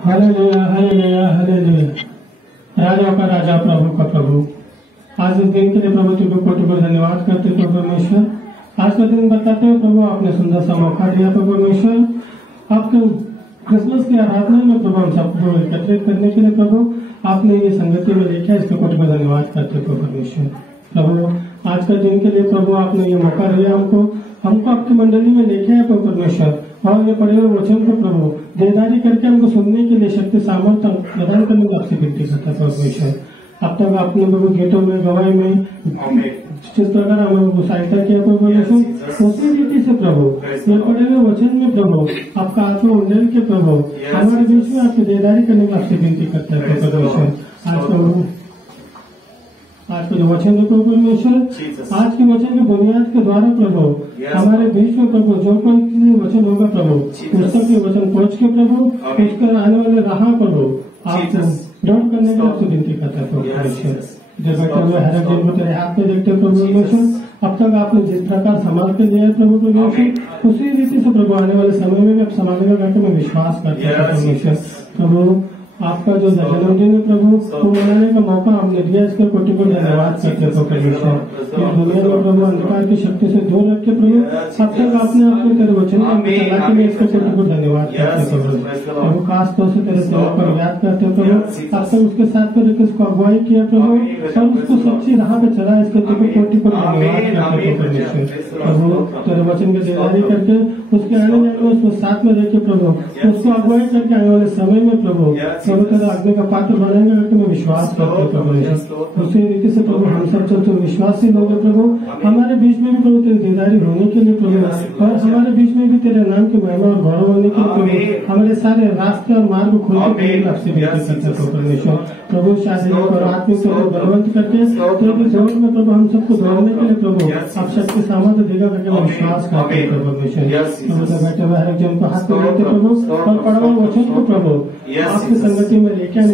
Hallelujah hallelujah hallelujah. राजा का राजा, प्रभु का प्रभु, आज इस दिन के लिए प्रभु तुमको कोटि कोटि धन्यवाद करते हैं प्रभु परमेश्वर। आज का दिन बताते हो प्रभु, आपने सुंदर सा मौका दिया प्रभु परमेश्वर। आपके क्रिसमस की आराधना में प्रभु हम सबको एकत्रित करने के लिए प्रभु आपने ये संगति में लेकर इसके कोटि कोटि धन्यवाद करते हैं प्रभु परमेश्वर। प्रभु आज का दिन के लिए प्रभु आपने ये मौका दिया हमको आपकी मंडली में लेके आए प्रभु परमेश्वर, और ये पढ़े हुए वचन को प्रभु देदारी करके हमको सुनने के लिए शक्ति सामर्थ्य प्रदान करने की आपसे विनती करता है प्रभु परमेश्वर। अब तक आपने प्रभु गीतों में गवाही में जिस प्रकार हमें सहायता किया प्रभु परमेश्वर, उसी रीति से प्रभु ये पढ़े हुए वचन में प्रभु आपका आत्मा उन्नयन के प्रभु हमारे बीच में आपकी देदारी करने की आपसे विनती करता है प्रभु परमेश्वर। आज के जो वचन है प्रभु परमेश्वर, आज के वचन के बुनियाद के द्वारा प्रभु हमारे बीच में प्रभु जो कोई वचन होगा प्रभु पुस्तक के वचन पहुंच के प्रभु उसके आने वाले राह प्रभु आपको दौड़ करने की आपसे विनती करता है प्रभु परमेश्वर। जो बैठे हुए हर एक दिन को तेरे हाथ में देखते प्रभु परमेश्वर, अब तक आपने जिस प्रकार संभाल के लिया है प्रभु परमेश्वर, उसी रीति से प्रभु आने वाले समय में भी आप संभालेगा करके मैं विश्वास करता हूँ परमेश्वर। प्रभु आपका जो जन्मदिन है प्रभु वो मनाने का मौका हमने दिया, इसके कोटि को धन्यवाद करते हैं परमेश्वर। इस दुनिया में प्रभु अंधकार की शक्ति से दूर रखे प्रभु, अब तक आपने अपने तेरे वचन चलाते में इसके कोटि को धन्यवाद करते हैं प्रभु। खास तौर से तेरे सेवक पर याद करते हैं प्रभु, अब तक उसके साथ में उसको अगुवाई किया प्रभु और उसको सच्ची राह पे चला, इसके कोटि को धन्यवाद करते हैं परमेश्वर। प्रभु तेरे वचन की तैयारी करके उसके आने जाने में उसको साथ में रखे प्रभु, उसको अगुवाई करके आने वाले समय में प्रभु तेरे आज्ञा का पात्र बनाएंगे करके मैं विश्वास करते हैं प्रभु। उसी रीति से प्रभु हम सब जो विश्वासी लोग हैं प्रभु, हमारे बीच में भी प्रभु तेरी दीदारी होने के लिए प्रभु, और हमारे बीच में भी तेरे नाम की महिमा और गौरव होने के लिए प्रभु हमारे सारे रास्ते और मार्ग खोलने के लिए आपसे विनती करते हैं प्रभु परमेश्वर। प्रभु शारीरिक और आत्मिक को बलवंत करके तेरे दौड़ में प्रभु हम सबको दौड़ने के लिए प्रभु आप शक्ति सामर्थ्य देगा करके मैं विश्वास करते हैं प्रभु परमेश्वर। बैठे हुए हर एक जन को हाथ में लेते प्रभु और पढ़ा हुआ वचन को प्रभु आपकी संगति में लेके आने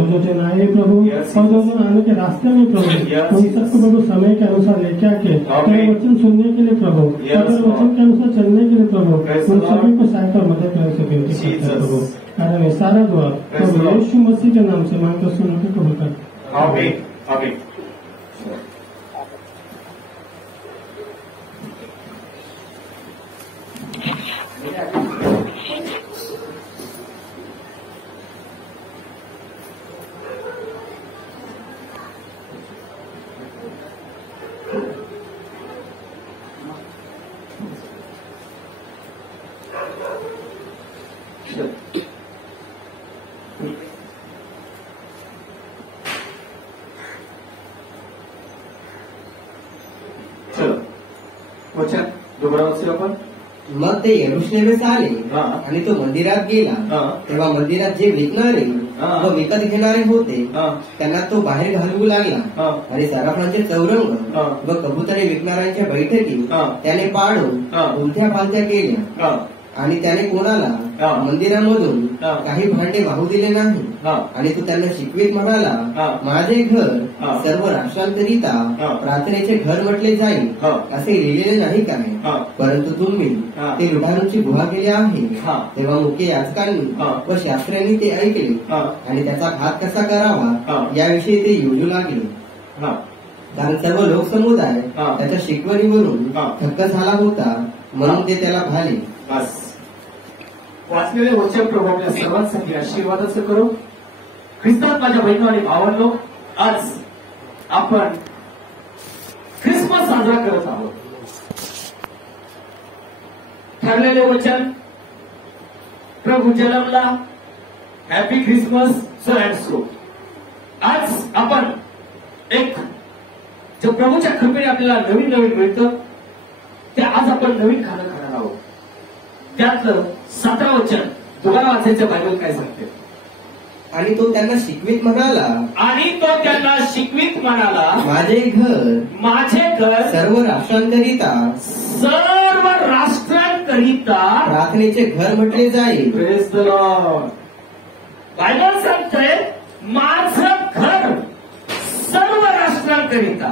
जो जन आए प्रभु और जो जन आने के रास्ते में प्रभु उन सबको प्रभु समय के अनुसार लेके आके तेरे वचन सुनने के लिए प्रभु और तेरे वचन के अनुसार चलने के लिए प्रभु उन सभी को सहायता और मदद करने से विनती करते हैं प्रभु। कारण ये सारा दुआ प्रभु यीशु मसीह के नाम से मांगकर सुन के कबूल करते हैं। मग ते यरूशलेमेस आले आणि तो मंदिरात गेला, तेव्हा मंदिरात जे विकणारे व विकत घेणारे होते त्यांना तो बाहेर घालवू लागला आणि सराफांचे चौरंग व कबुतरे विकणाऱ्यांच्या बैठकी त्याने पाडून उलट्या पालत्या केल्या आणि त्याने कोणाला मंदिरामधून काही भांडे वाहू दिले नाही। आणि तो त्यांना शिकवीत म्हणाला, माझे घर सर्व राष्ट्रांकरिता प्रार्थनेचे घर म्हटले जाईल असे लिहिलेले नाही काय, परंतु तुम्ही ते लुटारूची गुहा केली आहे। तेव्हा मुख्य याजकांनी व शास्त्र्यांनी ते ऐकले आणि त्याचा घात कसा करावा याविषयी ते योजू लागले, कारण सर्व लोकसमुदाय त्याच्या शिकवणीवरून थक्क झाला होता, म्हणून ते त्याला भाले। वाचलेले वचन प्रभू आपल्या सर्वांसाठी आशीर्वादाचं करू। ख्रिस्तात माझ्या बहिणी आणि भावांनो, आज आपण ख्रिसमस साजरा करत आहोत। ठरलेले वचन प्रभू जन्मला, happy Christmas so and so. आज आपण एक जो प्रभूच्या कृपेने आपल्याला नवीन नवीन मिळतं ते आज आपण नवीन खाणं खाणार आहोत। त्यातलं 17 वचन तुम्हाला वाचायचं बायबल काय सांगते। आणि तो त्यांना शिकवीत म्हणाला, माझे घर सर्व राष्ट्रांकरिता प्रार्थनेचे घर म्हटले जाईल। Praise the Lord. बायबल सांगते माझं घर सर्व राष्ट्रांकरिता,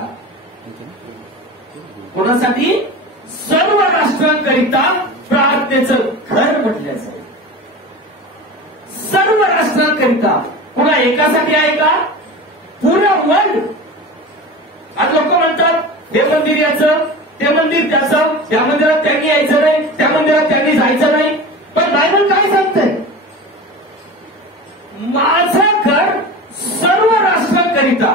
कोणासाठी? सर्व राष्ट्रांकरिता प्रार्थनेचं घर म्हटलं जाईल। सर्व राष्ट्रांकरिता. पुन्हा एकासाठी आहे का? पुरा वर्ल्ड. आज लोक म्हणतात हे मंदिर याचं, ते मंदिर त्याचं, त्या मंदिरात त्यांनी यायचं नाही, त्या मंदिरात त्यांनी जायचं नाही. पण बायबल काय सांगतंय? माझं घर सर्व राष्ट्रांकरिता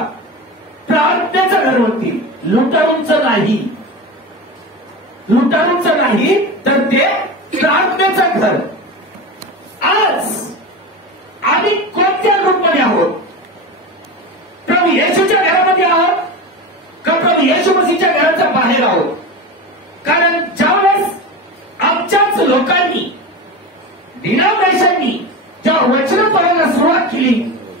प्रार्थनेचं घर म्हणतील, लुटारूंचं नाही. लुटारूंचं नाही तर ते प्रार्थनेचं घर. आज आम्ही कोणत्या ग्रुपमध्ये आहोत? प्रभू येशूच्या घरामध्ये आहोत का प्रभू येशू मसीहच्या घराच्या बाहेर आहोत? कारण ज्यावेळेस आमच्याच लोकांनी, डिनॉमिनेशननी जेव्हा वचन पडायला सुरुवात केली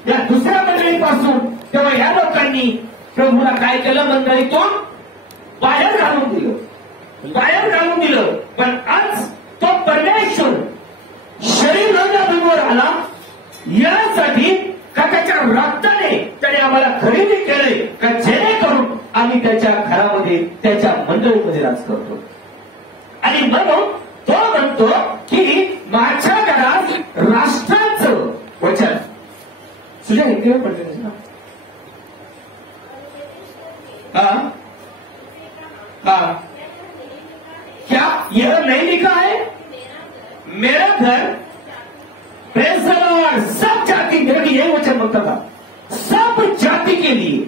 या दुसऱ्या मंडळीपासून, तेव्हा या लोकांनी प्रभूला काय केलं? मंडळीतून बाहेर घालून दिलं, बाहेर घालून दिलं. पण आज तो परमेश्वर शरीर भूमीवर आला यासाठी का त्याच्या रक्ताने त्याने आम्हाला खरेदी केले का जेणेकरून आम्ही त्याच्या घरामध्ये, त्याच्या मंडळीमध्ये राज करतो. आणि म्हणून तो म्हणतो की माझ्या घरात राष्ट्राचं वचन. तुझ्या हिंदीवर पडले ना? क्या यह नहीं लिखा है? मेरा घर प्रेज़ द लॉर्ड सब जाति, मेरा भी यही वचन बनता था, सब जाति के लिए.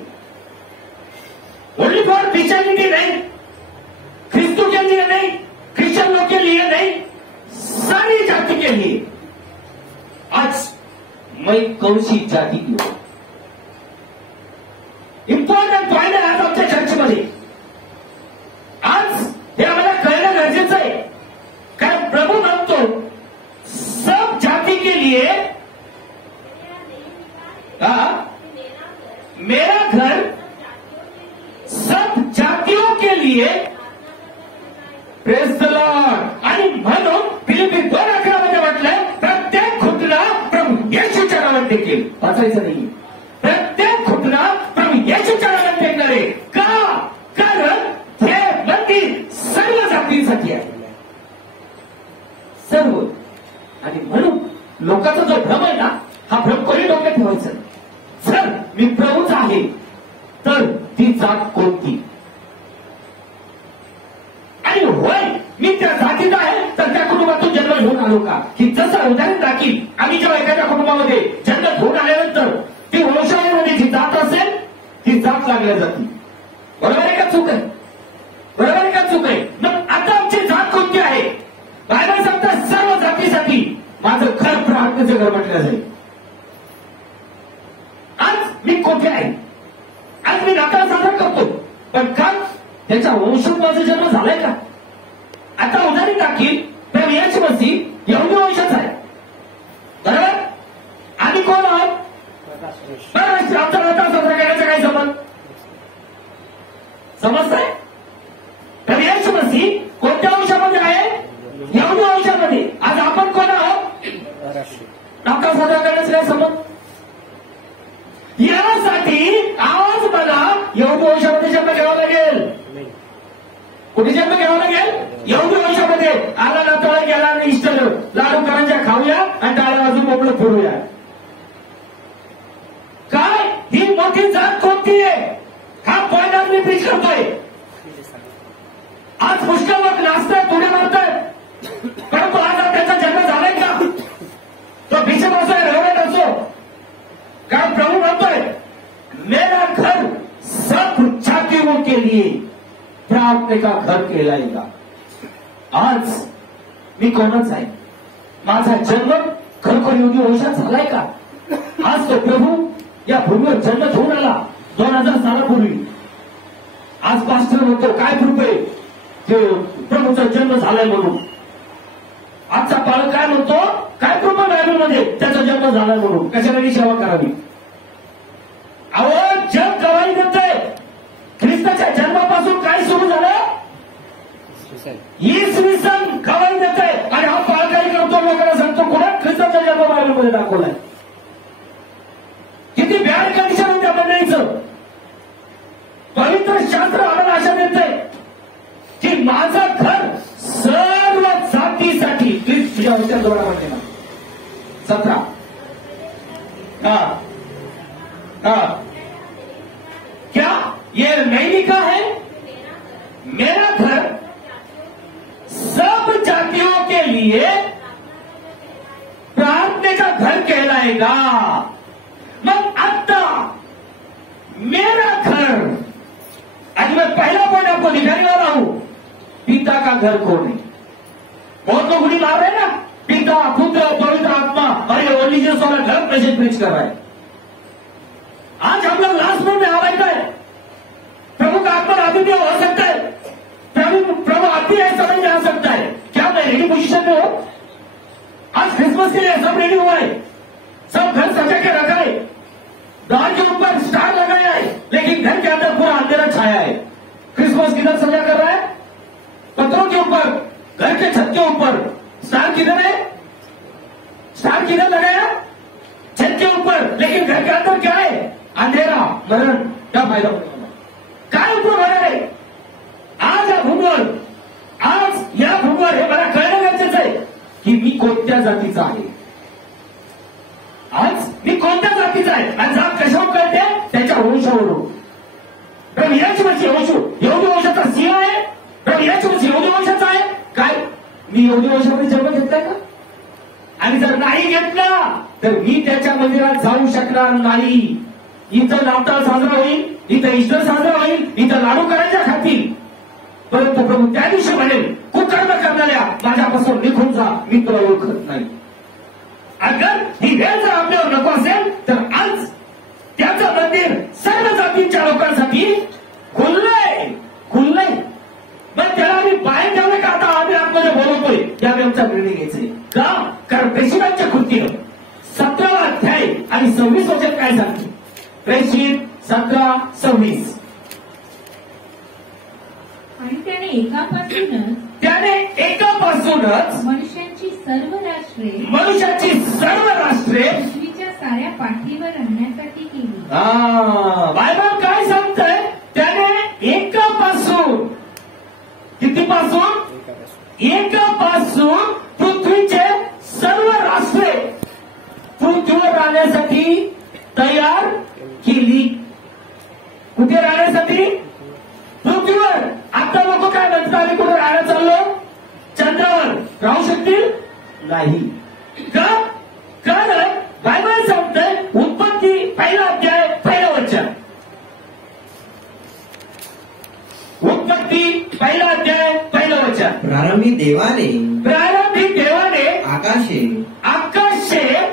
ओनली फॉर क्रिश्चियनिटी नहीं, क्रिस्तु के लिए नहीं, क्रिश्चियन लोग के लिए नहीं, सारी जाति के लिए. आज मैं कौन सी जाति की हूं? इम्पॉर्टंट पॉइंट आहे आज आमच्या चर्चेमध्ये. आज हे आम्हाला कळणं गरजेचं आहे. कारण प्रभू म्हणतो सब जाति के लिए, मेरा घर सब जातियों के लिए, प्रेज़ द लॉर्ड. आणि म्हणून फिलिपी 2:11 म्हटलंय प्रत्येक घुटना प्रभू येशूच्या नावात टेकेल. वाचायचं नाही. प्रत्येक घुटना प्रभू येशूच्या नावात टेकणार आहे. का? कारण हे मंदिर सर्व जातींसाठी आहे, सर्व. आणि म्हणून लोकांचा जो भ्रम आहे ना, हा भ्रम कोणी डोक्यात ठेवायचा. जर मी प्रभूच आहे तर ती जात कोणती? आणि होय मी त्या जातीत आहे तर त्या कुटुंबातून जन्म घेऊन आलो का? की जसं उदाहरण दाखील, आम्ही जेव्हा एखाद्या कुटुंबामध्ये जन्म घेऊन आल्यानंतर ती वंशावळीमध्ये जी जात असेल ती जात लागल्या जाते. बरोबर आहे का चूक आहे? बरोबर आहे का चूक आहे? मग आता आमची जात कोणती आहे? बायबल सांगतात सर्व जातीसाठी माझं घर प्रार्थनेचं घर म्हटलं जाईल. आज मी कोठे आहे? आज मी नाताळ साजरा करतो, पण का? त्याच्या वंशात माझा जन्म झालाय का? आता उदाहरण दाखील प्रभू येशू मसीह यहुदी वंशाचा आहे, बरोबर? आम्ही कोण आहोत? परराष्ट्रीय. आमचा नाताळ साजरा करण्याचा काय संबंध? समजतंय? प्रभू येशू मसीह कोणत्या वंशामध्ये आहे? यहुदी वंशामध्ये. आज आपण कोण आहोत? नाताळ साजरा करण्याचा काय संबंध? यासाठी आज मला यहुदी वंशामध्ये जन्म घ्यावा लागेल. कुठे जन्म घ्यावा लागेल? यहुदी वंशामध्ये. आला नाताळ गेला आणि इष्ट लाडू करंज्या खाऊया आणि टाळ्या वाजून मोकळं फिरूया. काय ही मोठी जात कोणती आहे? हा पॉइंट आज मी पिच करतोय. आज पुष्कळ लोक नाचतात, पुढे मारतात, परंतु आज त्याचा जन्म झालाय का? तो बिशप असो, रेव्हरंड असो. कारण प्रभू म्हणतोय मेरा घर सब जातियों के लिए प्रार्थने का घर कहलाएगा. आज मी कोणच आहे? माझा जन्म खरोखर यहुदी वंशात झालाय का? आज तो प्रभू या भूमीवर जन्म घेऊन आला 2000 सालापूर्वी. आज पास्टर म्हणतो काय प्रूफ आहे ते प्रभूचा जन्म झालाय म्हणून. आजचा पालक काय म्हणतो? काय प्रूफ आहे बायबलमध्ये त्याचा जन्म झालाय म्हणून? कशाला सेवा करावी? अहो, जग गवाही देतंय. ख्रिस्ताच्या जन्मापासून काय सुरू झालं? इसवी सन गवाही देतंय. आणि हा पालकाही करतो, लोकांना सांगतो कोणा ख्रिस्ताचा जन्म बायबलमध्ये दाखवलाय. किती बॅड कंडिशन आहे त्या मंडळीचं. पवित्र शास्त्र आम्हाला आशा देतंय की माझं घर सर्व जातीसाठी. प्लीज तुझ्या विचार जोडा म्हणते ना 17 लिए प्रार्थने का घर कहलाएगा। मग आता मेरा घर, आज मैं पहला पॉइंट आपको दिखाने वाला हूं, पिता का घर कौन है। बहुत लोग उड़ी मार रहे हैं ना, पिता पुत्र पवित्र आत्मा, और ये रिलीजियस वाला घर मैसेज प्रीच कर रहा है। आज हम लोग लास्ट में आ बैठा है, प्रभु का आत्मा अभी भी हो सकता है, प्रभु आप भी ऐसा नहीं आ सकता है। क्या मैं रेडी पोजीशन में हूं? आज क्रिसमस के लिए सब रेडी हुआ है, सब घर सजा के रखा है, द्वार के ऊपर स्टार लगाया है, लेकिन घर के अंदर पूरा अंधेरा छाया है। क्रिसमस किधर सजा कर रहा है? पत्रों के ऊपर, घर के छत के ऊपर। स्टार किधर है? स्टार किधर लगाया? छत के ऊपर, लेकिन घर के अंदर क्या है? अंधेरा, मरण। क्या फायदा? काय ऊपर मरण आहे? आज हा भूगोल, आज या भूगोल हे मला कळणं गरजेचं आहे की मी कोणत्या जातीचा आहे, आज मी कोणत्या जातीचा आहे। आणि जात कशावर कळते? त्याच्या वंशावरून। प्रभू येशू मसीह यहुदी वंशाचा सिंह आहे, प्रभू येशू मसीह यहुदी वंशाचा आहे। काय मी यहुदी वंशामध्ये जन्म घेतलाय का? आणि जर नाही घेतला तर मी त्याच्या मंदिरात जाऊ शकणार नाही। इथं नाताळ साजरा होईल, इथं ईस्टर साजरा होईल, इथं लाडू करायच्या खातील, परंतु प्रभू त्या दिवशी म्हणेल, कुकर्म करणाऱ्या माझ्यापासून निघून जा, मी तुला ओळखत नाही। अगर ही वेळ जर आपल्यावर नको असेल तर आज त्याचं मंदिर सर्व जातींच्या लोकांसाठी खुललंय। मग त्याला आम्ही बाहेर ठेवलं का? आता आम्ही आतमध्ये बोलवतोय, यावेळी आमचा निर्णय घ्यायचंय का? कारण प्रेषितांच्या कृतीनं 17 अध्याय आणि 26 वचन काय सांगते? प्रेषित 17:26. आणि त्याने एकापासूनच मनुष्याची सर्व राष्ट्रे पृथ्वीच्या साऱ्या पाठीवर आणण्यासाठी केली। बायबल काय सांगतंय? त्याने एकापासून, कितीपासून? एकापासून पृथ्वीचे सर्व राष्ट्रे पृथ्वीवर राहण्यासाठी तयार केली। कुठे राहण्यासाठी? पृथ्वीवर। आता लोक काय म्हणतात, आम्ही कुठे राहायला चाललो? चंद्रावर। राहू शकतील? नाही का? कारण बायबल सांगतंय, उत्पत्ती 1 अध्याय 1 वचन, उत्पत्ती 1 अध्याय 1 वचन, प्रारंभी देवाने आकाशे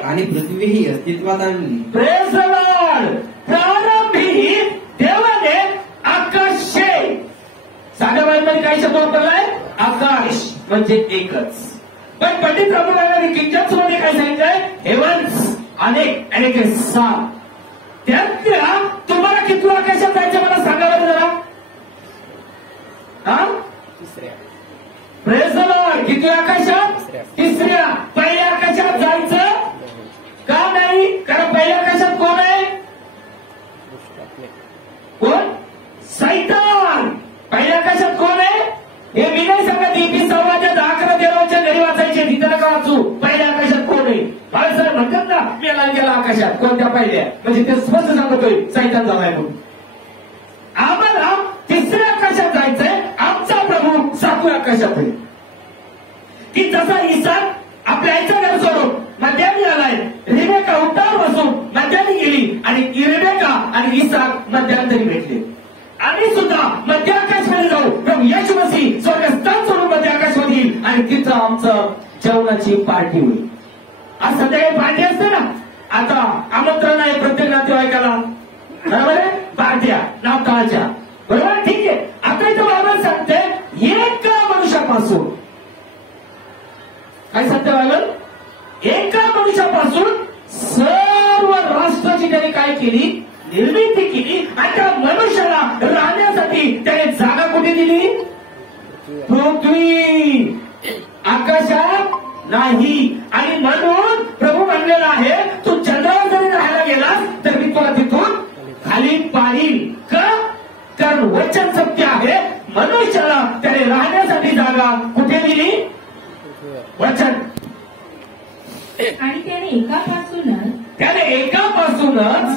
आणि पृथ्वी ही अस्तित्वात आणली। Praise the Lord. प्रारंभी देवाने आकाशे, साध्या बाईमध्ये काय शब्द वापरलाय? आकाश म्हणजे एकच। पण पंडित रामोबाईंनी किंग जेम्स मध्ये काय सांगितलंय? हेवन्स, अनेक अनेक 7। त्यातल्या तुम्हाला किती आकाशात जायचं मला सांगा बरं जरा। Praise the Lord. किती आकाशात? तिसऱ्या। पहिल्या आकाशात जायचं का नाही? कारण पहिल्या आकाशात कोण आहे? कोण? सैतान। पहिल्या आकाशात कोण आहे? हे मी नाही सांगत, मी 11:11 घरी वाचायचे, तिथं नका वाचू। पहिल्या आकाशात कोण आहे? बाळासाहेब म्हणतात ना, मेला गेला आकाशात, कोणत्या पहिल्या? म्हणजे ते स्पष्ट सांगतोय सैतान झालाय म्हणून। आम्हाला तिसऱ्या आकाशात जायचंय, आमचा प्रभू 7व्या आकाशात आहे। की जसा इसाक आपल्या आईचं घर सोडून मध्यानी आलाय, रिबेका उठावर बसून मध्यानी गेली, आणि रिबेका आणि इसाक मध्यांतरी भेटले। आम्ही सुद्धा मध्य आकाशमध्ये जाऊ, प्रभू येशू मसीह स्वर्गस्थान सोडून मध्य आकाशमध्ये येईल, आणि तिथं आमचं जेवणाची पार्टी होईल। आज संध्याकाळी पार्टी असते ना, आता आमंत्रण आहे प्रत्येक नातेवाईकाला, बरोबर आहे? पार्ट्या नाताळच्या, बरोबर? ठीक आहे। आता इथं बायबल सांगते, एका मनुष्यापासून, काय सांगते बायबल? एका मनुष्यापासून सर्व राष्ट्राची त्याने काय केली? निर्मिती केली। आणि त्या मनुष्याला राहण्यासाठी त्याने जागा कुठे दिली? पृथ्वी, आकाशात नाही। आणि म्हणून प्रभू म्हणलेला आहे, तू चंद्रावर जरी राहायला गेलास तर मी तुला तिथून खाली पाडील का? कारण वचन सत्य आहे। मनुष्याला त्याने राहण्यासाठी जागा कुठे दिली? वचन। आणि त्याने एकापासूनच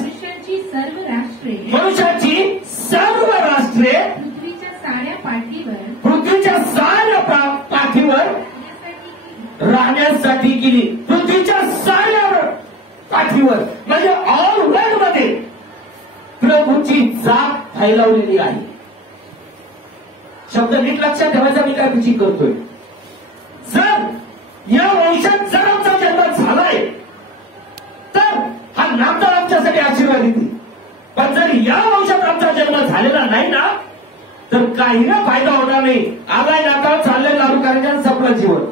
मनुष्याची सर्व राष्ट्रे पृथ्वीच्या साऱ्या पाठीवर राहण्यासाठी केली, पृथ्वीच्या साऱ्या पाठीवर म्हणजे ऑल वर्ल्ड मध्ये प्रभूची जात फैलावलेली आहे. शब्द नीट लक्षात ठेवायचा मी काय विचार करतोय. जर या वंशात जर आमचा जन्म झालाय तर हा नाताळ आमच्यासाठी आशीर्वाद येते. पण जर या वंशात आमचा जन्म झालेला नाही ना तर काही ना फायदा होणार नाही. आलाय नाताळ, चाललंय लाडू करायचं, संपलं जीवन.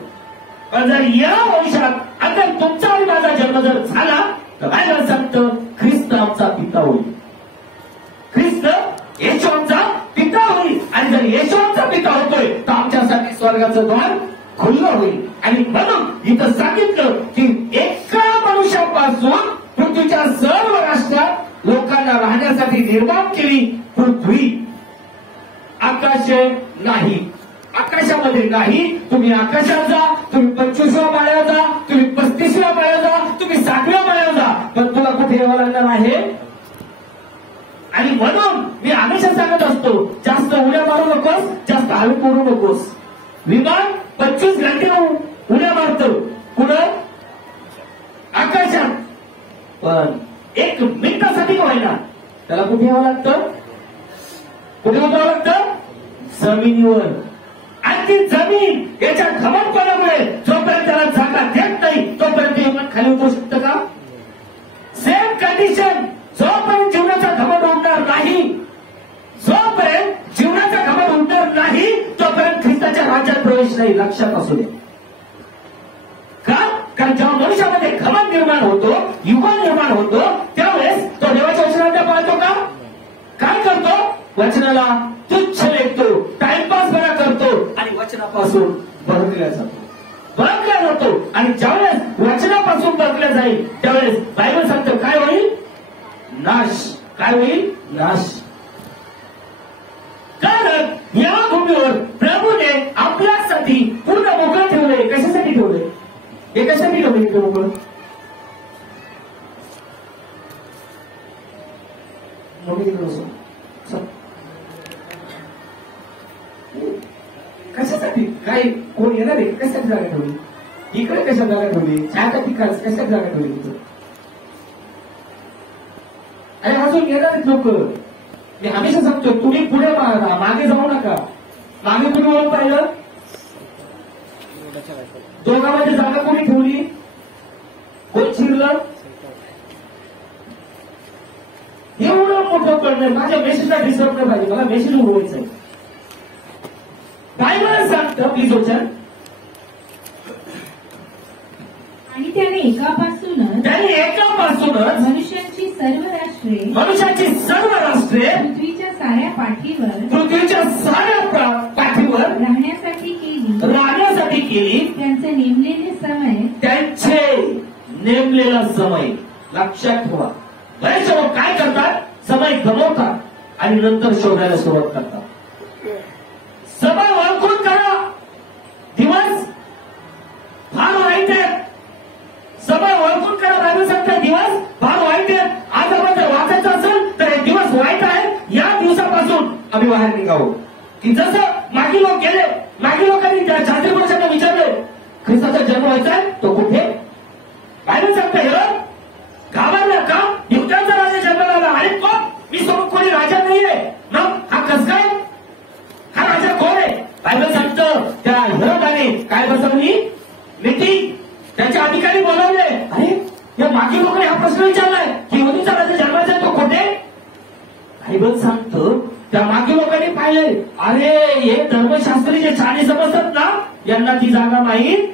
पण जर या वंशात अगर तुमचा आणि माझा जन्म जर झाला तर काय सांगतं, ख्रिस्त आमचा पिता होईल. ख्रिस्त येशूचा पिता होईल. आणि जर येशूचा पिता होतोय तर आमच्यासाठी स्वर्गाचं द्वार खुल्लं होईल. आणि म्हणून इथं सांगितलं की एका मनुष्यापासून पृथ्वीच्या सर्व राष्ट्रात लोकांना राहण्यासाठी निर्माण केली पृथ्वी. आकाश नाही, आकाशामध्ये नाही. तुम्ही आकाशात जा, तुम्ही 25व्या माळ्यावर जा, तुम्ही 35व्या माळ्यावर जा, तुम्ही 7व्या माळ्यावर जा, पण तुला कुठे यावं लागणार आहे. आणि म्हणून मी हमेशा सांगत असतो, जास्त उड्या मारू नकोस, जास्त हवेत उडू नकोस. विमान 25 घंटे उड्या मारतो कुठं, आकाशात. पण 1 मिनिटासाठी व्हायला त्याला कुठे यावं लागतं, कुठे उतरावं लागतं, जमिनीवर. आणि ती जमीन याच्या घमंडपणामुळे जोपर्यंत त्याला जागा देत नाही तोपर्यंत विमान खाली उतरू शकतं का. सेम कंडिशन, जोपर्यंत जीवनाचा घमंड उडणार नाही, जोपर्यंत जीवनाचा घमंड उडणार नाही तोपर्यंत ख्रिस्ताच्या राज्यात प्रवेश नाही. लक्षात असू दे. का? कारण जेव्हा मनुष्यामध्ये घमंड निर्माण होतो, युगन निर्माण होतो, त्यावेळेस तो देवाच्या वचनाला पाळतो का, काय करतो, वचनाला तुच्छ लेखतो, टाइमपास बरा करतो आणि वचनापासून बदलल्या जातो. आणि ज्यावेळेस वचनापासून बदलल्या जाईल त्यावेळेस बायबल सांगतं काय होईल, नाश. काय होईल, नाश. कारण या भूमीवर प्रभूने आपल्यासाठी पूर्ण मोकळं ठेवलंय. कशासाठी ठेवलंय, हे कशासाठी ठेवलंय मोकळं, कशासाठी, काय कोण येणार आहे, कशासाठी जागा ठेवली, इकडे कशा जागा ठेवली, छायाचा पिकास कशासाठी जागा ठेवली तिथं. आणि अजून येणार आहेत लोक. मी हमेशा सांगतो, तुम्ही पुढे पाहा, मागे जाऊ नका. मागे तुम्ही ओळख पाहिलं, दोघांमध्ये जागा कोणी ठेवली, कोण शिरलं, एवढं मोठं कळलं. माझ्या मेसेजला डिस्टर्ब नाही पाहिजे, मला मेसेज उडवायचं आहे. बायबल सांगतं, प्लीज वचन, आणि त्याने एकापासूनच मनुष्यांची सर्व राष्ट्रे पृथ्वीच्या साऱ्या पाठीवर राहण्यासाठी केली. त्यांचे नेमलेला समय लक्षात ठेवा. बरेचसे लोक काय करतात, समय गमवतात आणि नंतर शोधायला सुरुवात करतात. समय ओळखून करा. दिवस फार वाईट आहेत, समय ओळखून करा. बायबल सांगतात दिवस फार वाईट आहेत. आज आपण जर वाचायचं असेल तर हे दिवस वाईट आहेत. या दिवसापासून आम्ही बाहेर निघावं. की जसं मागे लोक गेले, मागे लोकांनी त्या छात्री पुरुषांना विचारले ख्रिस्ताचा जन्म व्हायचा आहे तो कुठे. बायबल सांगतं हे घाबरला का, युद्धाचा राजा जन्माला आला. अरे तो मी सोबत कोणी राजा नाहीये मग हा कस काय, हा राजा कोण आहे. बायबल सांगतं त्या हेरोदाने काय बसवली मीटिंग, त्याचे अधिकारी बोलावले. अरे या मागे लोकांनी हा प्रश्न विचारलाय की युद्धाचा राजा जन्माचा आहे तो कुठे. बायबल सांगतं त्या मागे लोकांनी पाहिले, अरे हे धर्मशास्त्री जे छाने समजतात ना यांना ती जागा माहीत.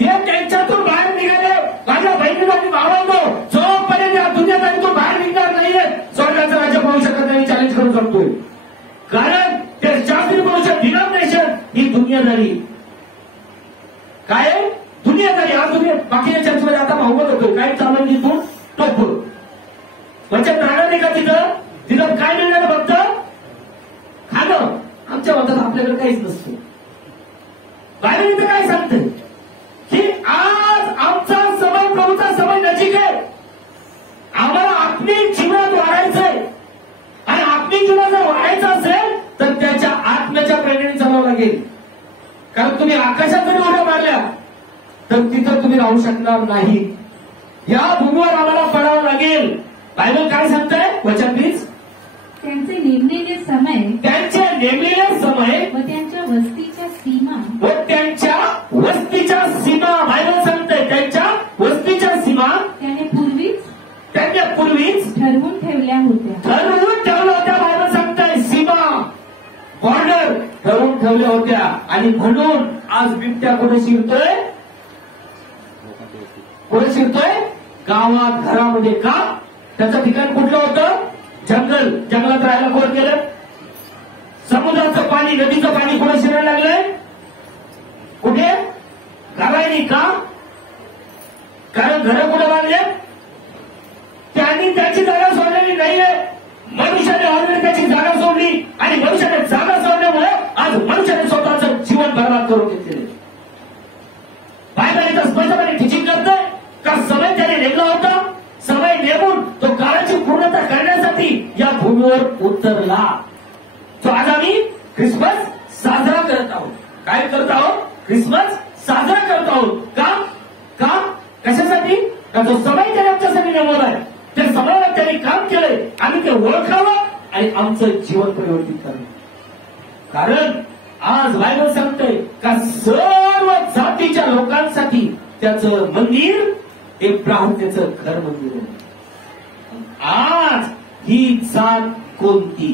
ते त्यांच्यातून बाहेर निघाले. माझ्या बहिणीला मी भावांनो, जोपर्यंत या दुनियादारीतून बाहेर निघणार नाहीये स्वर्गाचा राजा पाहू शकत नाही. चॅलेंज करू शकतोय. कारण ते शास्त्री पुरुष डिनॉमिनेशन ही दुनियादारी काय, दुनियादारी. हा दुनिया बाकीच्या चर्चमध्ये आता भावत होतोय काय चालू तिथून टोप वचन राहणार नाही का तिथं. तिथं काय मिळणार फक्त खाणं. आमच्या मतात आपल्याकडे काहीच नसतं. बाहेर इथं काय सांगतंय की आज आमचा समय प्रभूचा समय नजीक आहे. आम्हाला आत्मिक जीवनात वाढायचंय आणि आत्मिक जीवनात जर वाढायचं असेल तर त्याच्या आत्म्याच्या प्रेरणेने चालावं लागेल. कारण तुम्ही आकाशात जरी उड्या मारल्या तर तिथं तुम्ही राहू शकणार नाही. या भूमीवर आम्हाला पडावं लागेल. बायबल काय सांगताय वचन प्लीज. त्यांचे नेमलेले समय त्यांचे नेमलेले समय व त्यांच्या वस्तीच्या सीमा व त्यांच्या वस्तीच्या सीमा. बायबल सांगताय त्यांच्या वस्तीच्या सीमा त्याने पूर्वीच ठरवून ठेवल्या होत्या. ठरवून ठेवल्या होत्या. बायबल सांगताय सीमा बॉर्डर ठरवून ठेवल्या होत्या. आणि म्हणून आज बिबट्या कुठे शिरतोय? कुठे शिरतोय? गावात, घरामध्ये. का? त्याचं ठिकाण कुठलं होतं? जंगल. जंगलात राहायला कोण केलं? समुद्राचं पाणी, नदीचं पाणी कुठे शिरायला लागलंय? कुठे? घराने. का? कारण घरं कुठे बांधले? त्यांनी त्याची जागा सोडलेली नाहीये. मनुष्याने ऑलरेडी त्याची जागा सोडली आणि मनुष्याने जागा सोडल्यामुळे आज मनुष्याने स्वतःचं जीवन बर्बाद करून घेतलेले. बायबल इथं स्पष्टपणे टीचिंग करतोय का समय त्याने नेमला होता. समय नेमून तो काळाची पूर्णता करण्यासाठी या भूमीवर उतरला. तो आज आम्ही ख्रिसमस साजरा करत आहोत. काय करत आहोत? ख्रिसमस साजरा करत आहोत. का? का? कशासाठी? का जो समय त्याने आमच्यासाठी नेमवला आहे, त्या समयावर त्यांनी काम केलंय. आम्ही ते ओळखावं आणि आमचं जीवन परिवर्तित करावं. कारण आज बायबल सांगतंय का सर्व जातीच्या लोकांसाठी त्याचं मंदिर हे प्रार्थनेचं घर मंदिर आहे. आज ही जात कोणती?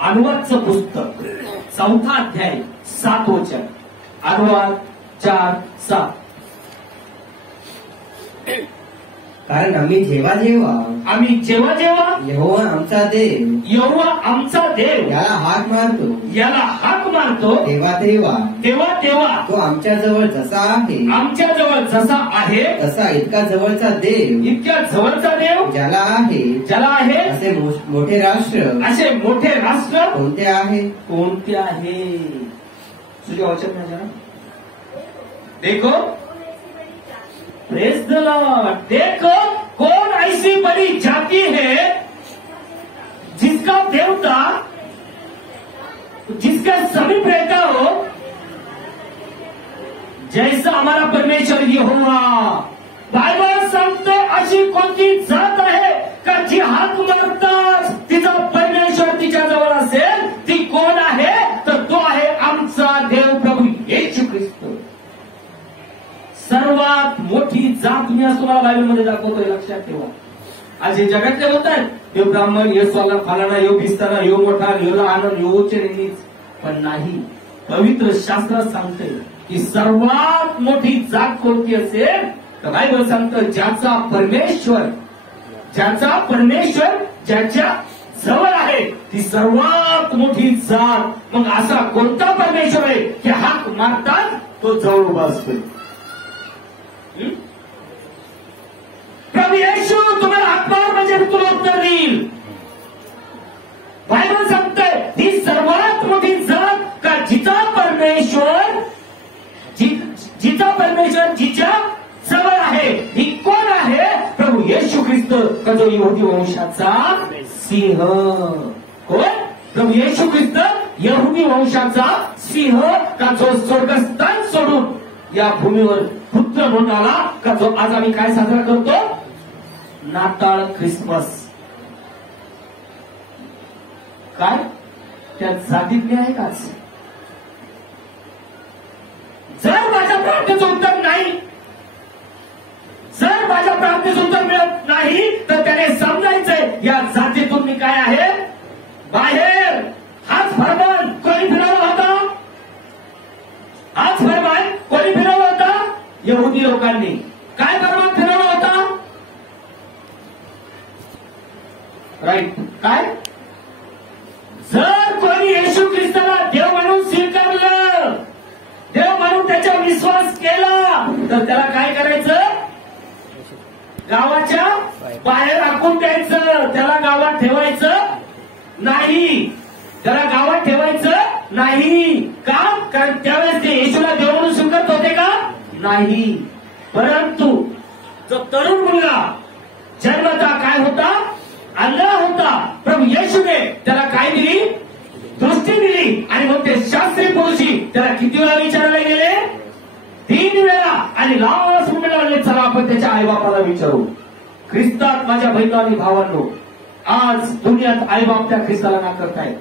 अनुवादचं पुस्तक 4 अध्याय 7 वचन. अनुवाद 4:7. कारण आम्ही जेव्हा जेव्हा यहोवा आमचा देव याला हाक मारतो तेव्हा तो आमच्या जवळ जसा आहे तसा इतका जवळचा देव ज्याला आहे असे मोठे राष्ट्र कोणते आहे? तुझ्या वचन नाही जरा देखो. Praise the Lord. देखो कौन ऐसी बड़ी जाति है जिसका देवता जिसके समीप रहता हो जैसा हमारा परमेश्वर यहोवा. बायबल सांगते अशी कोणती जात आहे का जी हाक मारतात तिचा परमेश्वर तिच्या जवळ असेल. ती कोण आहे? तर तो आहे आमचा देव प्रभू येशू ख्रिस्त. सर्वात मोठी जात मी आज तुम्हाला बायबलमध्ये दाखवतोय. लक्षात ठेवा. आज हे जगातले बोलतात यो ब्राह्मण, यो सोला फालाना, यो भिस्ताना, यो मोठा, यो लहान, यो उच्च नीच. पण नाही. पवित्र शास्त्रात सांगते की सर्वात मोठी जात कोणती असेल तर बायबल सांगतं ज्याचा परमेश्वर ज्याच्या जवळ आहे ती सर्वात मोठी जात. मग असा कोणता परमेश्वर आहे की हाक मारतात तो जवळ उभा असतो. प्रभू येशू तुम्हाला हाक मार म्हणजे तुला उत्तर देईल. बायबल सांगतंय ही सर्वात मोठी जात का जिचा परमेश्वर जिच्या जवळ आहे. ही कोण आहे? प्रभू येशू ख्रिस्त का जो यहुदी वंशाचा सिंह. कोण? प्रभू येशू ख्रिस्त यहुदी वंशाचा सिंह का जो स्वर्गस्थान सोडून या भूमीवर पुत्र म्हणून आला. का जो आज आम्ही काय साजरा करतो? नाताळ, ख्रिसमस. काय त्या जातीतले आहे का? जर माझ्या प्रार्थनेचं उत्तर नाही, जर माझ्या प्रार्थनेचं उत्तर मिळत नाही तर त्याने समजायचंय या जातीतून मी काय आहे बाहेर. हाच फरमान कोणी फिरवला होता? हाच फरमान कोणी फिरवला होता? यहुदी लोकांनी. काय फरमान फिरवला होता? राईट. काय? जर कोणी येशू ख्रिस्ताला देव म्हणून स्वीकारलं, देव म्हणून त्याचा विश्वास केला तर त्याला काय करायचं? गावाच्या बाहेर हाकून द्यायचं. त्याला गावात ठेवायचं नाही. त्याला गावात ठेवायचं नाही. का? कारण त्यावेळेस ते येशूला देव म्हणून स्वीकारत होते का? नाही. परंतु जो तरुण मुलगा जन्मता काय होता? अंधा होता. प्रभू येशूने त्याला काय दिली? दृष्टी दिली. आणि मग ते शास्त्री पुरुषी त्याला किती वेळा विचारायला गेले? 3 तीन वेळा आणि लास्ट मुमेंटला म्हणले चला आपण त्याच्या आईबापाला विचारू. ख्रिस्तात माझ्या बहिणी आणि भावांनो, आज दुनियात आईबाप त्या ख्रिस्ताला नाकारतायत,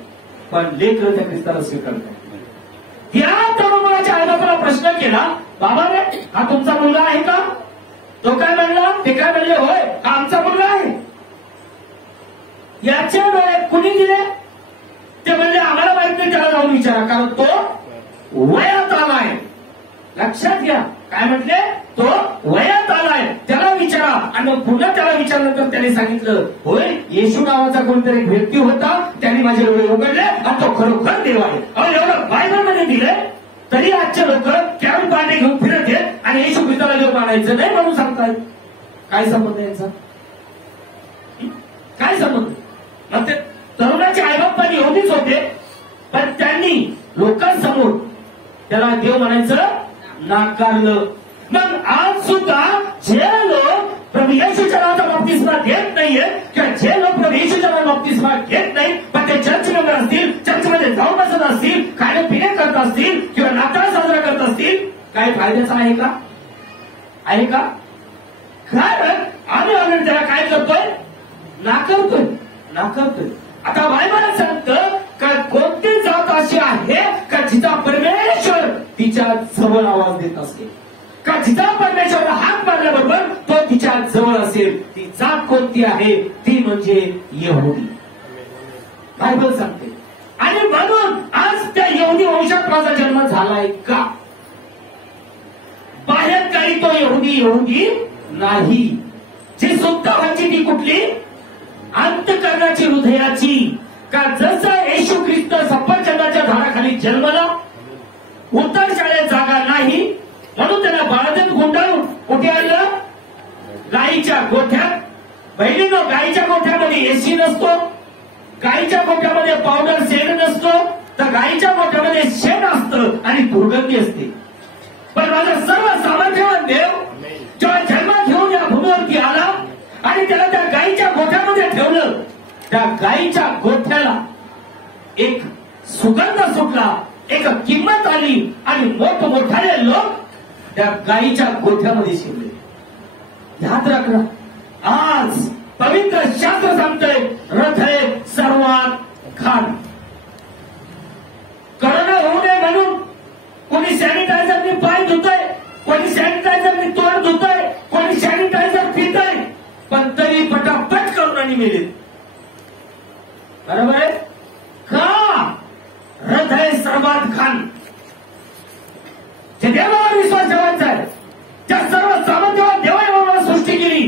पण लेकरं त्या ख्रिस्ताला स्वीकारतायत. या तरुण मुलाच्या आईबापाला प्रश्न केला, बाबा रे हा तुमचा मुलगा आहे का? तो काय म्हणला? ते काय म्हणले, होय हा आमचा मुलगा आहे. याच्या डोळ्यात कुणी दिले? ते म्हणले आम्हाला माहित नाही, त्याला जाऊन विचारा, कारण तो वयात आलाय. लक्षात घ्या काय म्हटले, तो वयात आलाय, त्याला विचारा. आणि मग पुन्हा त्याला विचारल्यानंतर त्याने सांगितलं, होय येशू नावाचा कोणतरी एक व्यक्ती होता, त्याने माझे डोळे उघडले आणि तो खरोखर देव आहे. अहो एवढं बायबलमध्ये दिलंय तरी आजचे लोक कॅम्प पार्टी घेऊन फिरत आहेत आणि येशू ख्रिस्ताला देव मानायचं नाही म्हणून सांगतायत. काय संबंध यांचा? काय संबंध? मग ते तरुणाचे आईबापांनी एवढीच होते, पण त्यांनी लोकांसमोर त्याला देव म्हणायचं नाकारलं. मग आज सुद्धा जे लोक प्रभू येशूच्या नावाचा बाप्तिस्मा घेत नाहीये किंवा जे लोक प्रभू येशूच्या नावाचा बाप्तिस्मा घेत नाही, पण ते चर्च मेंबर असतील, चर्चमध्ये जाऊन बसत असतील, खाणे पिणे करत असतील किंवा नाताळ साजरा करत असतील, काय फायद्याचा आहे का? आहे का? कारण आम्ही ऑलरेडी त्याला काय करतोय? नाकारतोय. आता बायबल सांगतं का कोणती जात अशी आहे का जिचा परमेश्वर तिच्या जवळ आवाज देत असेल, का जिचा परमेश्वराला हाक मारल्याबरोबर तो तिच्या जवळ असेल. ती जात कोणती आहे? ती म्हणजे यहुदी. बायबल सांगते. आणि म्हणून आज त्या यहुदी वंशात माझा जन्म झालाय का? बाहेर काही तो यहुदी नाही. जी सुद्धा व्हायची ती कुठली? अंतःकरणाची, हृदयाची. का जसं येशू ख्रिस्त सफरचंदाच्या झाडाखाली जन्मला, उत्तर शाळेत जागा नाही म्हणून त्याला बाळातून गुंडाळून कुठे आणलं? गाईच्या गोठ्यात. बहिणीनो, गाईच्या गोठ्यामध्ये एसी नसतो, गाईच्या गोठ्यामध्ये पावडर शेण नसतो, तर गाईच्या गोठ्यामध्ये शेण असतं आणि दुर्गंधी असते. पण माझा सर्व सामर्थ्यवान देव जेव्हा जन्म घेऊन या भूमीवरती आला आणि त्याला त्या गाईच्या गोठ्यामध्ये ठेवलं, त्या गाईच्या गोठ्याला एक सुगंध सुटला, एक किंमत आली आणि मोठमोठाले लोक त्या गाईच्या गोठ्यामध्ये शिरले. याद राखा, आज पवित्र शास्त्र सांगतंय रथ आहे सर्वात घाण. करोना होऊ नये म्हणून कोणी सॅनिटायझरने पाय धुतय, कोणी सॅनिटायझरने तोंड धुतय, कोणी सॅनिटायझर पितय, पण तरी पटापट करोनाने मेले. बरोबर आहे का? रथ आहे सर्वात घाण. जे देवावर विश्वास ठेवायचा आहे, त्या सर्व सामर्थ्यवान देवाने आम्हाला सृष्टी केली,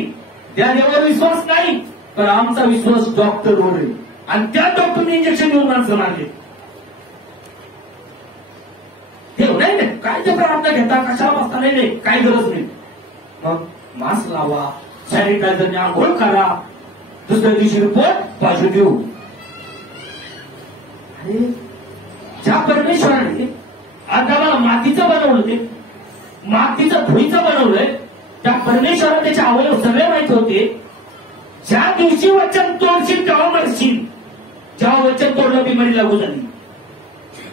त्या देवावर विश्वास नाही, पण आमचा विश्वास डॉक्टरवर आहे. आणि त्या डॉक्टरने इंजेक्शन देऊन माणसं मारले. देव नाही नाही काय ते प्रार्थना घेता, कशाला बसता नाही, काही गरज नाही. मग मास्क लावा, सॅनिटायझरने आंघोळ करा, दुसऱ्या दिवशी रिपोर्ट पॉझिटिव्ह. ज्या परमेश्वराने आज आम्हाला मातीचं बनवलं, मातीचं धुळीचं बनवलंय, त्या परमेश्वराला त्याचे अवयव सगळे माहित होते. ज्या दिवशी वचन तोडशील तेव्हा मरशील. जेव्हा वचन तोडलं बिमारी लागू झाली.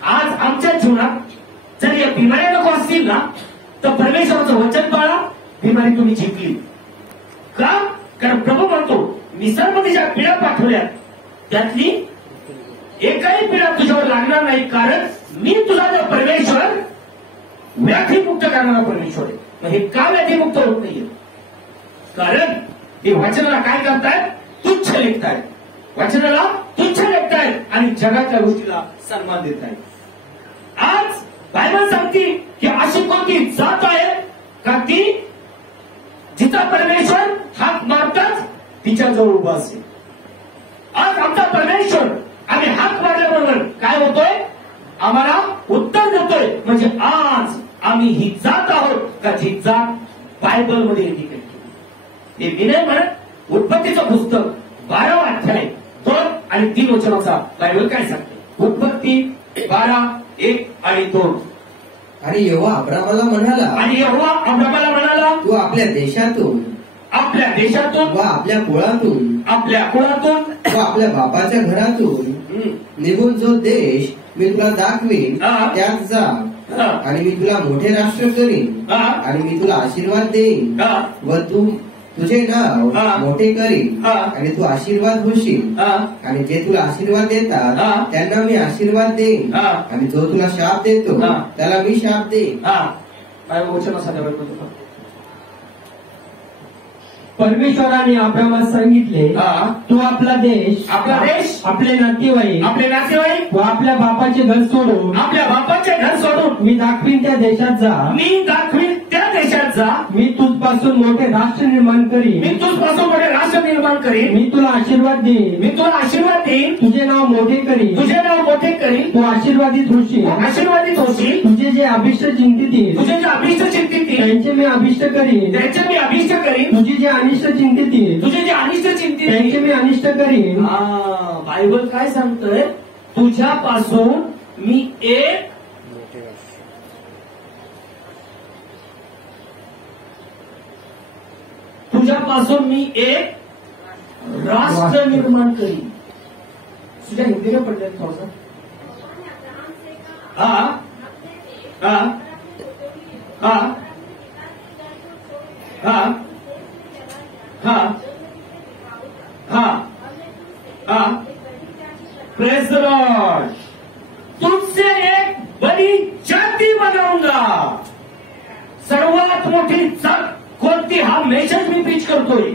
आज आमच्या जीवनात जर या बिमाऱ्या नको असतील ना, तर परमेश्वराचं वचन पाळा, बिमारी तुम्ही जिंकली. का? कारण प्रभू म्हणतो निसर्गमध्ये ज्या पिढ्या पाठवल्या त्यातली एकही पिढा तुझ्यावर लागणार नाही, कारण मी तुझा जो परमेश्वर व्याधीमुक्त करणारा परमेश्वर आहे. मग हे का व्याधीमुक्त होत नाहीये? कारण हे वचनाला काय करतायत? तुच्छ लेखतायत. वचनाला तुच्छ लेखतायत आणि जगातल्या गोष्टीला सन्मान देतायत. आज बायबल सांगते की अशी कोणती जात आहे का ती जिचा परमेश्वर हाक मारताच तिच्याजवळ उभा असेल. आज आमचा परमेश्वर आम्ही हाक मारल्याबरोबर काय होतोय? आम्हाला उत्तर देतोय. म्हणजे आज आम्ही ही जात आहोत का जी जात बायबलमध्ये इंडिकेट केली. हे विनय म्हणत उत्पत्तीचं पुस्तक 12 अध्याय 2 आणि 3 वचनाचा बायबल काय सांगते? उत्पत्ती 12:1 आणि 2. आणि यहोवा अब्रामाला म्हणाला, तू आपल्या देशातून व आपल्या कुळातून व आपल्या बापाच्या घरातून निघून जो देश मी तुला दाखवीन त्यात जा आणि मी तुला मोठे राष्ट्र करीन आणि मी तुला आशीर्वाद देईन व तू तुझे नाव मोठे करीन आणि तू आशीर्वाद होशील आणि जे तुला आशीर्वाद देतात त्यांना मी आशीर्वाद देईन आणि जो तुला शाप देतो त्याला मी शाप देईन. काय वचन सांगा. परमेश्वराने अब्रामास सांगितले, तू आपला देश आपले नातेवाईक व आपल्या बापाचे घर सोडून मी दाखवीन त्या देशात जा. मी तुझपासून मोठे राष्ट्र निर्माण करीन. मी तुला आशीर्वाद देईन. तुझे नाव मोठे करीन. तू आशीर्वादित होशील. तुझे जे अभिष्ट चिंतित त्यांचे मी अभिष्ट करीन. तुझी जे अनिष्ट चिंतित त्यांचे मी अनिष्ट करीन. बायबल काय सांगतोय? तुझ्यापासून मी एक राष्ट्र निर्माण करीन. तुझ्या हिंदीला पडले थोडस. Praise the Lord. तुझसे एक बड़ी जाती बनाऊंगा. सर्वात मोठी जात कोणती? हा मेसेज मी पिच करतोय.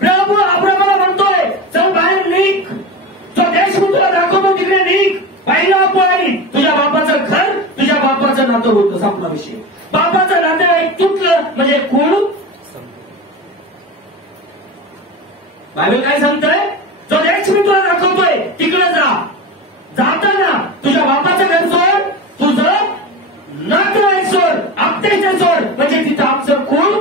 प्रभू अब्रामाला म्हणतोय, चल बाहेर निघ. जो देश मी तुला दाखवतो तिकडे निघ. पहिला पॉईंट, तुझ्या बापाचं घर, तुझ्या बापाचं नातं होतं. संपला विषय. बापाचं नातेवाईक तुटलं म्हणजे कुळ. बायबल काय सांगतोय? जो देश मी तुला दाखवतोय तिकडे जा. जाताना तुझ्या बापाचं घर सोड, तुझं नातेवाईक सोड, आपतेचे सोड. म्हणजे तिथं आमचं कुळ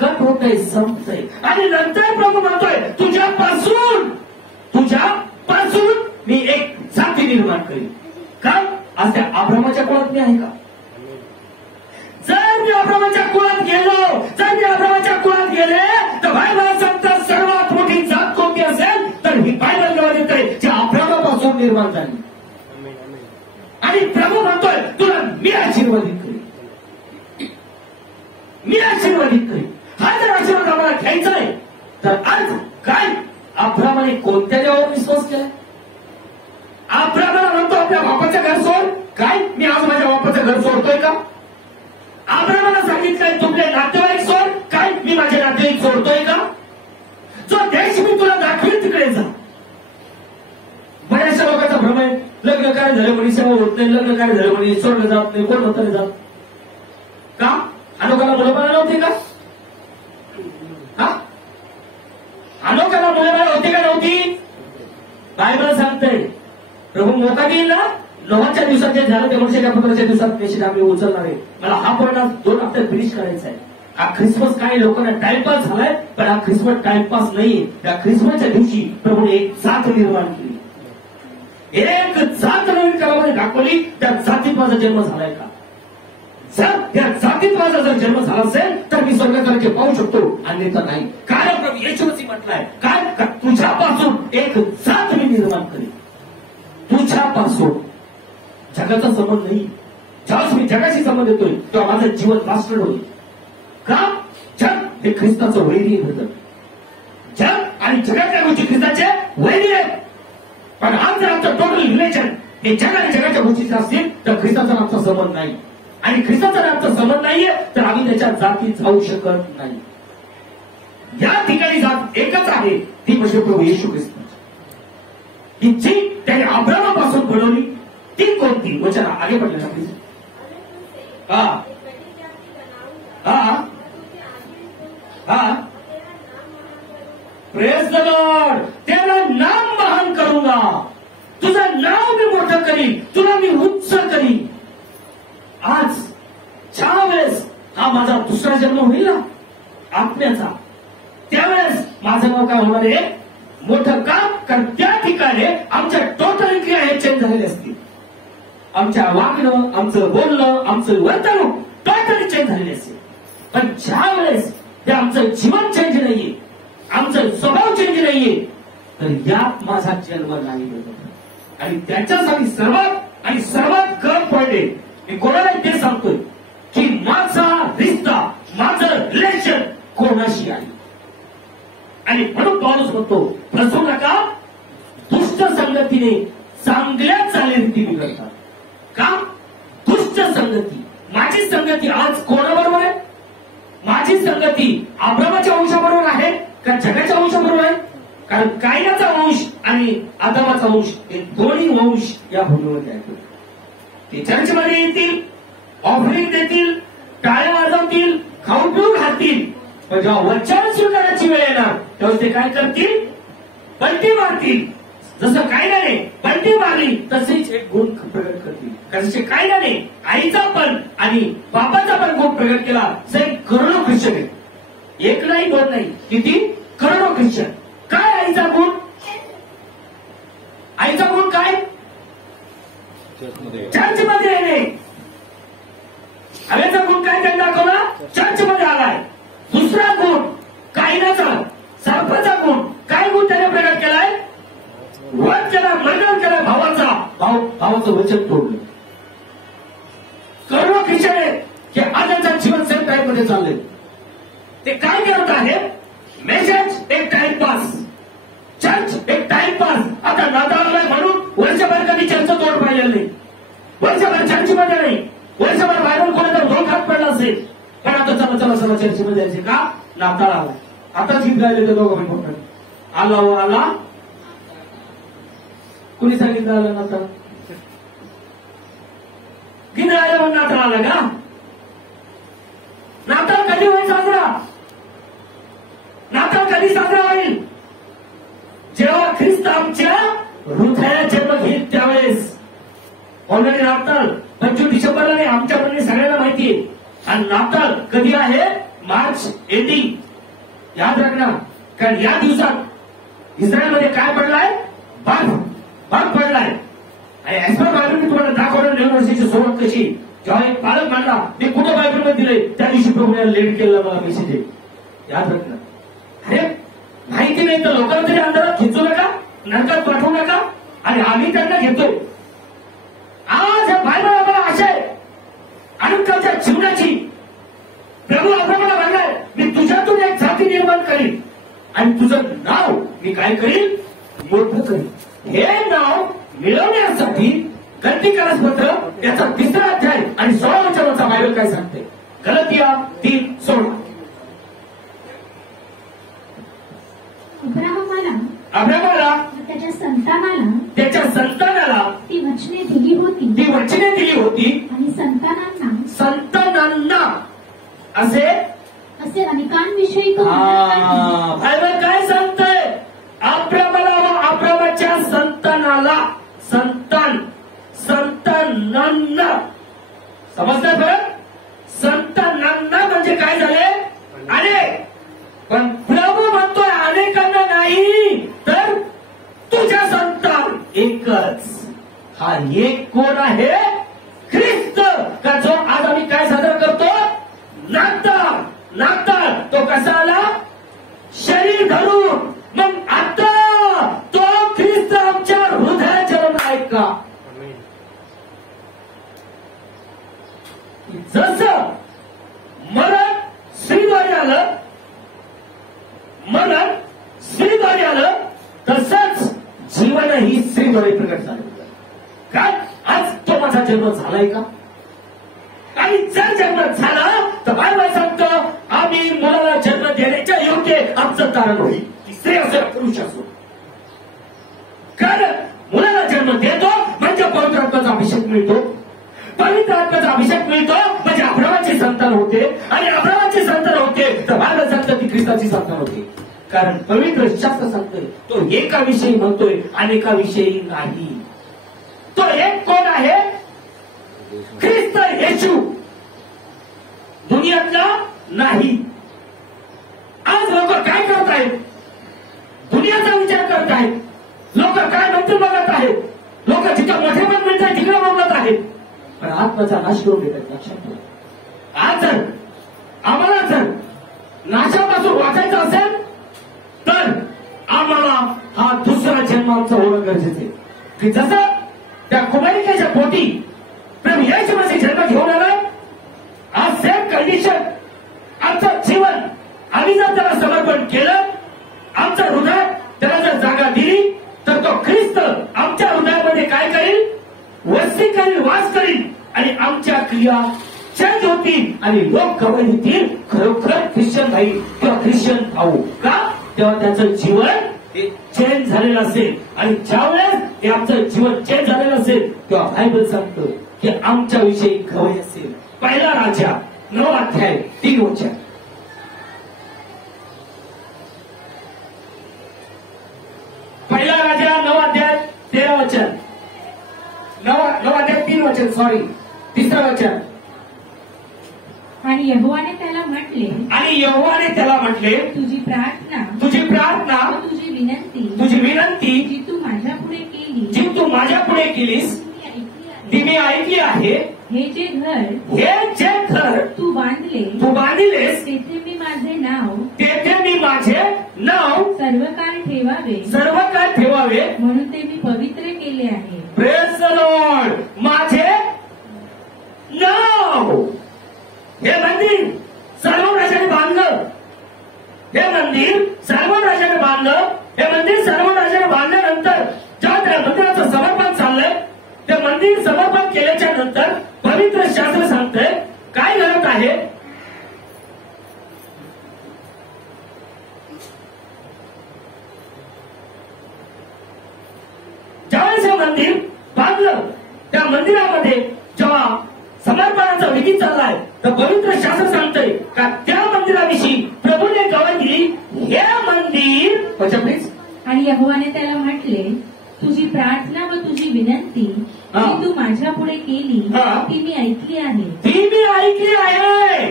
कट होतंय, संपतंय. आणि नंतर प्रभू म्हणतोय, तुझ्यापासून मी एक जाती निर्माण करीन. काय? आज त्या अब्रामाच्या कुळात मी आहे का? जर मी अब्रामाच्या कुळात गेले तर बायबल सांगतात सर्वात मोठी जात कोणती असेल तर ही बायबल गवाही देते जी अब्रामापासून निर्माण झाली. आणि प्रभू म्हणतोय, तुला मी आशीर्वादित करीन. हा जर आशीर्वाद आम्हाला घ्यायचा आहे तर आज काय अब्रामाने कोणत्या देवावर विश्वास केला? अब्रामाला म्हणतो आपल्या बापाचं घर सोड. काय? मी आज माझ्या बापाचं घर सोडतोय का? अब्रामाला सांगितलंय तुमचे नातेवाईक सोड. काय? मी माझे नातेवाईक सोडतोय का? जो देश मी तुला दाखवेल तिकडे जा. बऱ्याचशा लोकांचा भ्रम आहे, लग्न काय झालं म्हणे सेवा होत नाही, लग्न काय झालं म्हणे सोडलं जात नाही, कोण होतं जात का? हा लोकांना मुलं बाळ नव्हती का? हा लोकांना मुलं बाळ होती का नव्हती? बायबल सांगतंय प्रभू मोका देईल ना. नोहाच्या दिवसात जे झालं ते वर्षाच्या 15च्या दिवसात मेसेज आम्ही उचलणार आहे. मला हा पॉईंट 2 हप्त्यात फिनिश करायचा आहे. हा ख्रिसमस काय लोकांना टाइमपास झालाय, पण हा ख्रिसमस टाइमपास नाही. त्या ख्रिसमसच्या दिवशी प्रभूने एक जात निर्माण केली. एक जात नवीन कालामध्ये दाखवली. त्या जातीत माझा जन्म झालाय का? जर त्या जातीत माझा जर जन्म झाला असेल तर मी स्वर्गाचे पाहू शकतो, अन्यथा नाही. कारण प्रभू येशूची म्हटलंय काय? तुझ्यापासून एक जात मी निर्माण करेन. तुझ्यापासून जगाचा संबंध नाही. ज्यावेळेस मी जगाशी संबंध येतोय तेव्हा माझं जीवन मास्टर होईल. का? जग हे ख्रिस्ताचं वैरी होतं. जग आणि जगातल्या गोष्टी ख्रिस्ताचे वैरी आहेत. पण आज जर आमचं टोटल रिलेशन हे जग आणि जगाच्या गोष्टीचे असतील तर ख्रिस्ताचा आमचा संबंध नाही. आणि ख्रिस्ताचा आमचा संबंध नाहीये तर आम्ही त्याच्या जातीत जाऊ शकत नाही. या ठिकाणी जात एकच आहे, ती म्हणजे प्रभू येशू ख्रिस्त. ही जी त्याने अब्रामापासून बनवली ती कोणती? वचन आगे पडले ना प्लीज. Praise the Lord. तेरा नाम महान करूंगा. तुझं नाव मी मोठं करीन, तुला मी उच्च करीन. आज ज्या वेळेस हा माझा दुसरा जन्म होईल ना आत्म्याचा, त्यावेळेस माझं नाव काय होणार आहे? मोठं काम. कारण त्या ठिकाणी आमच्या टोटल क्रिया हे चेंज झालेले असतील. आमच्या वागणं, आमचं बोलणं, आमचं वर्तणूक टोटली चेंज झालेली असेल. पण ज्या वेळेस ते आमचं जीवन चेंज नाहीये, आमचं स्वभाव चेंज नाहीये, तर यात माझा जन्म नाही. आणि त्याच्यासाठी सर्वात गरज पडले मी कोणाला ते सांगतोय की माझा रिश्ता, माझं रिलेशन कोणाशी आहे. आणि म्हणून पौलुस म्हणतो फसू नका, दुष्ट संगतीने चांगल्या चालीरीती बिघडतात. का? दुष्ट संगती. माझी संगती आज कोणाबरोबर आहे? माझी संगती अब्रामाच्या वंशाबरोबर आहे का जगाच्या वंशाबरोबर आहे? कारण कायनाचा वंश आणि आदामाचा वंश हे दोन्ही वंश या भूमीमध्ये आहेत. ते चर्चमध्ये येतील, ऑफरिंग देतील, टाळ्या वाजवतील, खाऊ पिऊ घालतील, पण जेव्हा वचन स्वीकारायची वेळ येणार तेव्हा ते काय करतील? पलटी मारतील. जसं कायनाने पलटी मारली तसेच एक गुण प्रगट करतील. जसे कायनाने आईचा पण आणि बापाचा पण गुण प्रगट केला. करोडो ख्रिश्चन आहे, एक नाही दोन नाही, किती करोडो ख्रिश्चन. काय आईचा गुण? आईचा गुण काय? चर्चमध्ये येणे. हवेचा गुण काय त्यांनी दाखवला? चर्चमध्ये आलाय. दुसरा गुण कायनाचा, सर्पाचा गुण. काय गुण त्याने प्रगट केलाय? वध केला, मंडळ केला भावाचा. भावाचं वचन तोडलं. करोडो ख्रिश्चन आहे की आजच्या जीवन सेम टाईप मध्ये चाललंय. ते काय करत आहे? मेसेज एक टाइमपास, चर्च एक टाइमपास. आता नाताळला म्हणून वर्षभर कधी चर्च तोड पाहिलेलं नाही, वर्षभर चर्चमध्ये नाही, वर्षभर बायबल कोणाचा धोकात पडला असेल. पण आता चला चला चला चर्चमध्ये जायचे का? नाताळ आला. आताच गीत गायले ते दोघं पण मोठं आला व आला. कुणी सांगितलं आलं नाताळ? गीत गायला म्हणून नाताळ आला का? नाताळ कधी होईल साजरा? नाताळ कधी साजरा होईल? जेव्हा ख्रिस्त आमच्या हृदयात जन्म घेईल त्यावेळेस. ऑलरेडी नाताळ 25 डिसेंबरला नाही, आमच्याकडे सगळ्यांना माहिती आहे. आणि नाताळ कधी आहे? March ending. याद राखणार, कारण या दिवसात इस्रायलमध्ये काय पडलाय? बाग पडलाय. आणि ऍज पर बायबल मी तुम्हाला दाखवलं नवीन वर्षाची सुरुवात कशी. जेव्हा एक बालक म्हणला मी कुठं बायबलमध्ये दिलंय, त्या दिवशी प्रभूने लेट केलेला मला मेसेज आहे. याद राखणार. अरे माहिती नाही तर लोकांना तरी अंधारात खेचू नका, नरकात पाठवू नका. आणि आम्ही त्यांना घेतोय. आज हे बायबल आम्हाला आशा आहे अनुत्काच्या जीवनाची. प्रभू अब्रामाला म्हणलाय मी तुझ्यातून एक जाती निर्माण करीन आणि तुझं नाव मी काय करीन? मोठं करीन. हे नाव मिळवण्यासाठी गलतीकारक पत्र याचा 3रा अध्याय आणि 16 वचनाचा बायबल काय सांगते? गलतिया 3:16. अब्रामाला त्याच्या संतानाला ती वचने दिली होती आणि संतानांना असे अनेकांविषयी बायबल काय सांगतंय? अब्रामाला व अब्रामाच्या संतानाला, संतानांना. समजताय बरं? संतानांना म्हणजे काय झाले? अनेक. पण प्रभू म्हणतोय अनेकांना नाही, तर तुझ्या संतान एकच. हा एक कोण आहे? ख्रिस्त. का जो आज आम्ही काय साजरा करतो? नाताळ. तो कसा आला? शरीर धरून. मग आता तो ख्रिस्त आमच्या हृदयात जन्मला आहे का? जसं मरण स्त्रीद्वारे आलं, तसंच जीवनही स्त्रीद्वारे प्रकट झालं. काय आज तो माझा जन्म झालाय का? आणि जर जन्म झाला तर बायबल सांगतो आम्ही मुलाला जन्म देण्याच्या योग्य आमचं तारण होईल. स्त्री असो पुरुष असो. कारण मुलाला जन्म देतो म्हणजे पवित्र आत्म्याचा अभिषेक मिळतो. पवित्र आत्म्याचा अभिषेक मिळतो म्हणजे अब्रामाची संतान होते. आणि अब्रामाची संतान होते तर बायबल सांगतं ती ख्रिस्ताची संतान होती. कारण पवित्र शास्त्र सांगतोय तो एकाविषयी म्हणतोय, अनेकाविषयी नाही. तो एक कोण आहे? ख्रिस्त येशू. दुनियातला नाही. आज लोक काय करत आहेत? दुनियाचा विचार करत आहेत. लोक काय म्हणतील बघत आहेत. लोक जिथं मोठे पण म्हणतात तिकडे बोलत आहेत. पण आत्माचा नाश करून घेतात. लक्षात ठेवा. आज जर आम्हाला जर नाशापासून वाचायचं असेल तर आम्हाला हा दुसरा जन्म आमचा होणं गरजेचं आहे. की जसं त्या कुमारिकेच्या पोटी प्रभू येशू मसीह जन्म क्रिया चेंज होतील आणि लोक गवळ देतील खरोखर ख्रिश्चन भाई किंवा ख्रिश्चन भाऊ का तेव्हा त्याचं जीवन हे चेंज झालेलं असेल. आणि ज्यावेळेस हे आमचं जीवन चेंज झालेलं असेल तेव्हा बायबल सांगतं की आमच्या विषयी गवळी असेल. पहिला राजा 9 अध्याय 3 वचन. पहिला राजा 9 अध्याय 13 वचन. 9 अध्याय 3 वचन सॉरी 3रं वचन. आणि यहोवाने त्याला म्हटले तुझी प्रार्थना व तुझी विनंती जी तू माझ्या पुढे केलीस ती मी ऐकली आहे. हे जे घर तू बांधलेस तेथे मी माझे नाव सर्व काळ ठेवावे म्हणून ते मी पवित्र केले आहे. Praise the Lord. माझे नाव हे मंदिर सलमन राजाने बांधलं. हे मंदिर सलमन राजाने बांधल्यानंतर जेव्हा त्या मंदिराचं समर्पण चाललंय ते मंदिर समर्पण केल्याच्या नंतर पवित्र शास्त्र सांगतंय काय घडत आहे. ज्यावेळेस हे मंदिर बांधलं त्या मंदिरामध्ये जेव्हा समर्पणाचा विधी चाललाय तर पवित्र शास्त्र सांगतंय का त्या मंदिराविषयी प्रभूने गवाही दिली हे मंदिर. प्लीज. आणि यहोवाने त्याला म्हटले तुझी प्रार्थना व तुझी विनंती जी तू माझ्या पुढे केली ती मी ऐकली आहे.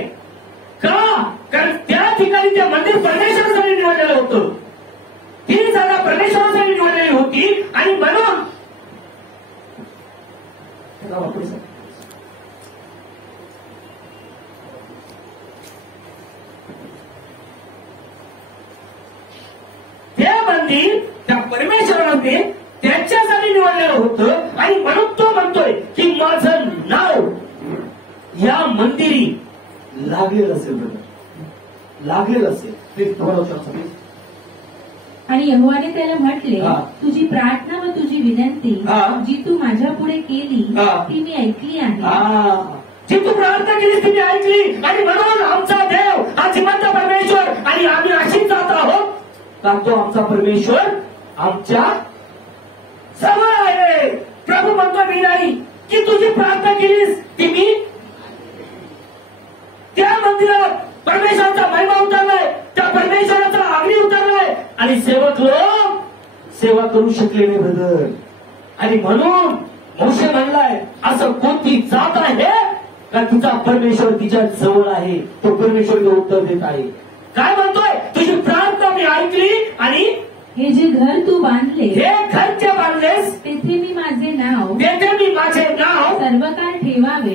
का कारण त्या ठिकाणी ते मंदिर परमेश्वरासाठी निवडलेलं होतं. ती जागा परमेश्वरासाठी निवडलेली होती आणि म्हणून ते मंदिर त्या परमेश्वराने त्याच्यासाठी निवडलेलं होतं आणि म्हणून तो म्हणतोय की माझं नाव या मंदिरी लागलेलं असेल. आणि यहोवाने त्याला म्हटले तुझी प्रार्थना व तुझी विनंती जी तू माझ्या पुढे केली ती मी ऐकली आहे. जी तू प्रार्थना केली ती मी ऐकली आणि म्हणून आमचा देव हा जिवंत परमेश्वर आणि आम्ही अशीच जात आहोत कारण तो आमचा परमेश्वर आमच्या जवळ आहे. प्रभू म्हणतो मी नाही की तुझी प्रार्थना केलीस ती मी त्या मंदिरात परमेश्वराचा महिमा उतरलाय त्या परमेश्वराचा अग्नी उतरलाय आणि सेवक लोक सेवा करू शकले नाही ब्रदर. आणि म्हणून मोशे म्हणलाय असं कोणती जात आहे का तिचा परमेश्वर तिच्या जवळ आहे. तो परमेश्वर उत्तर देत आहे. काय म्हणतोय तुझी प्रार्थना मी ऐकली आणि हे जे घर तू बांधले हे घर जे बांधलेस तेथे मी माझे नाव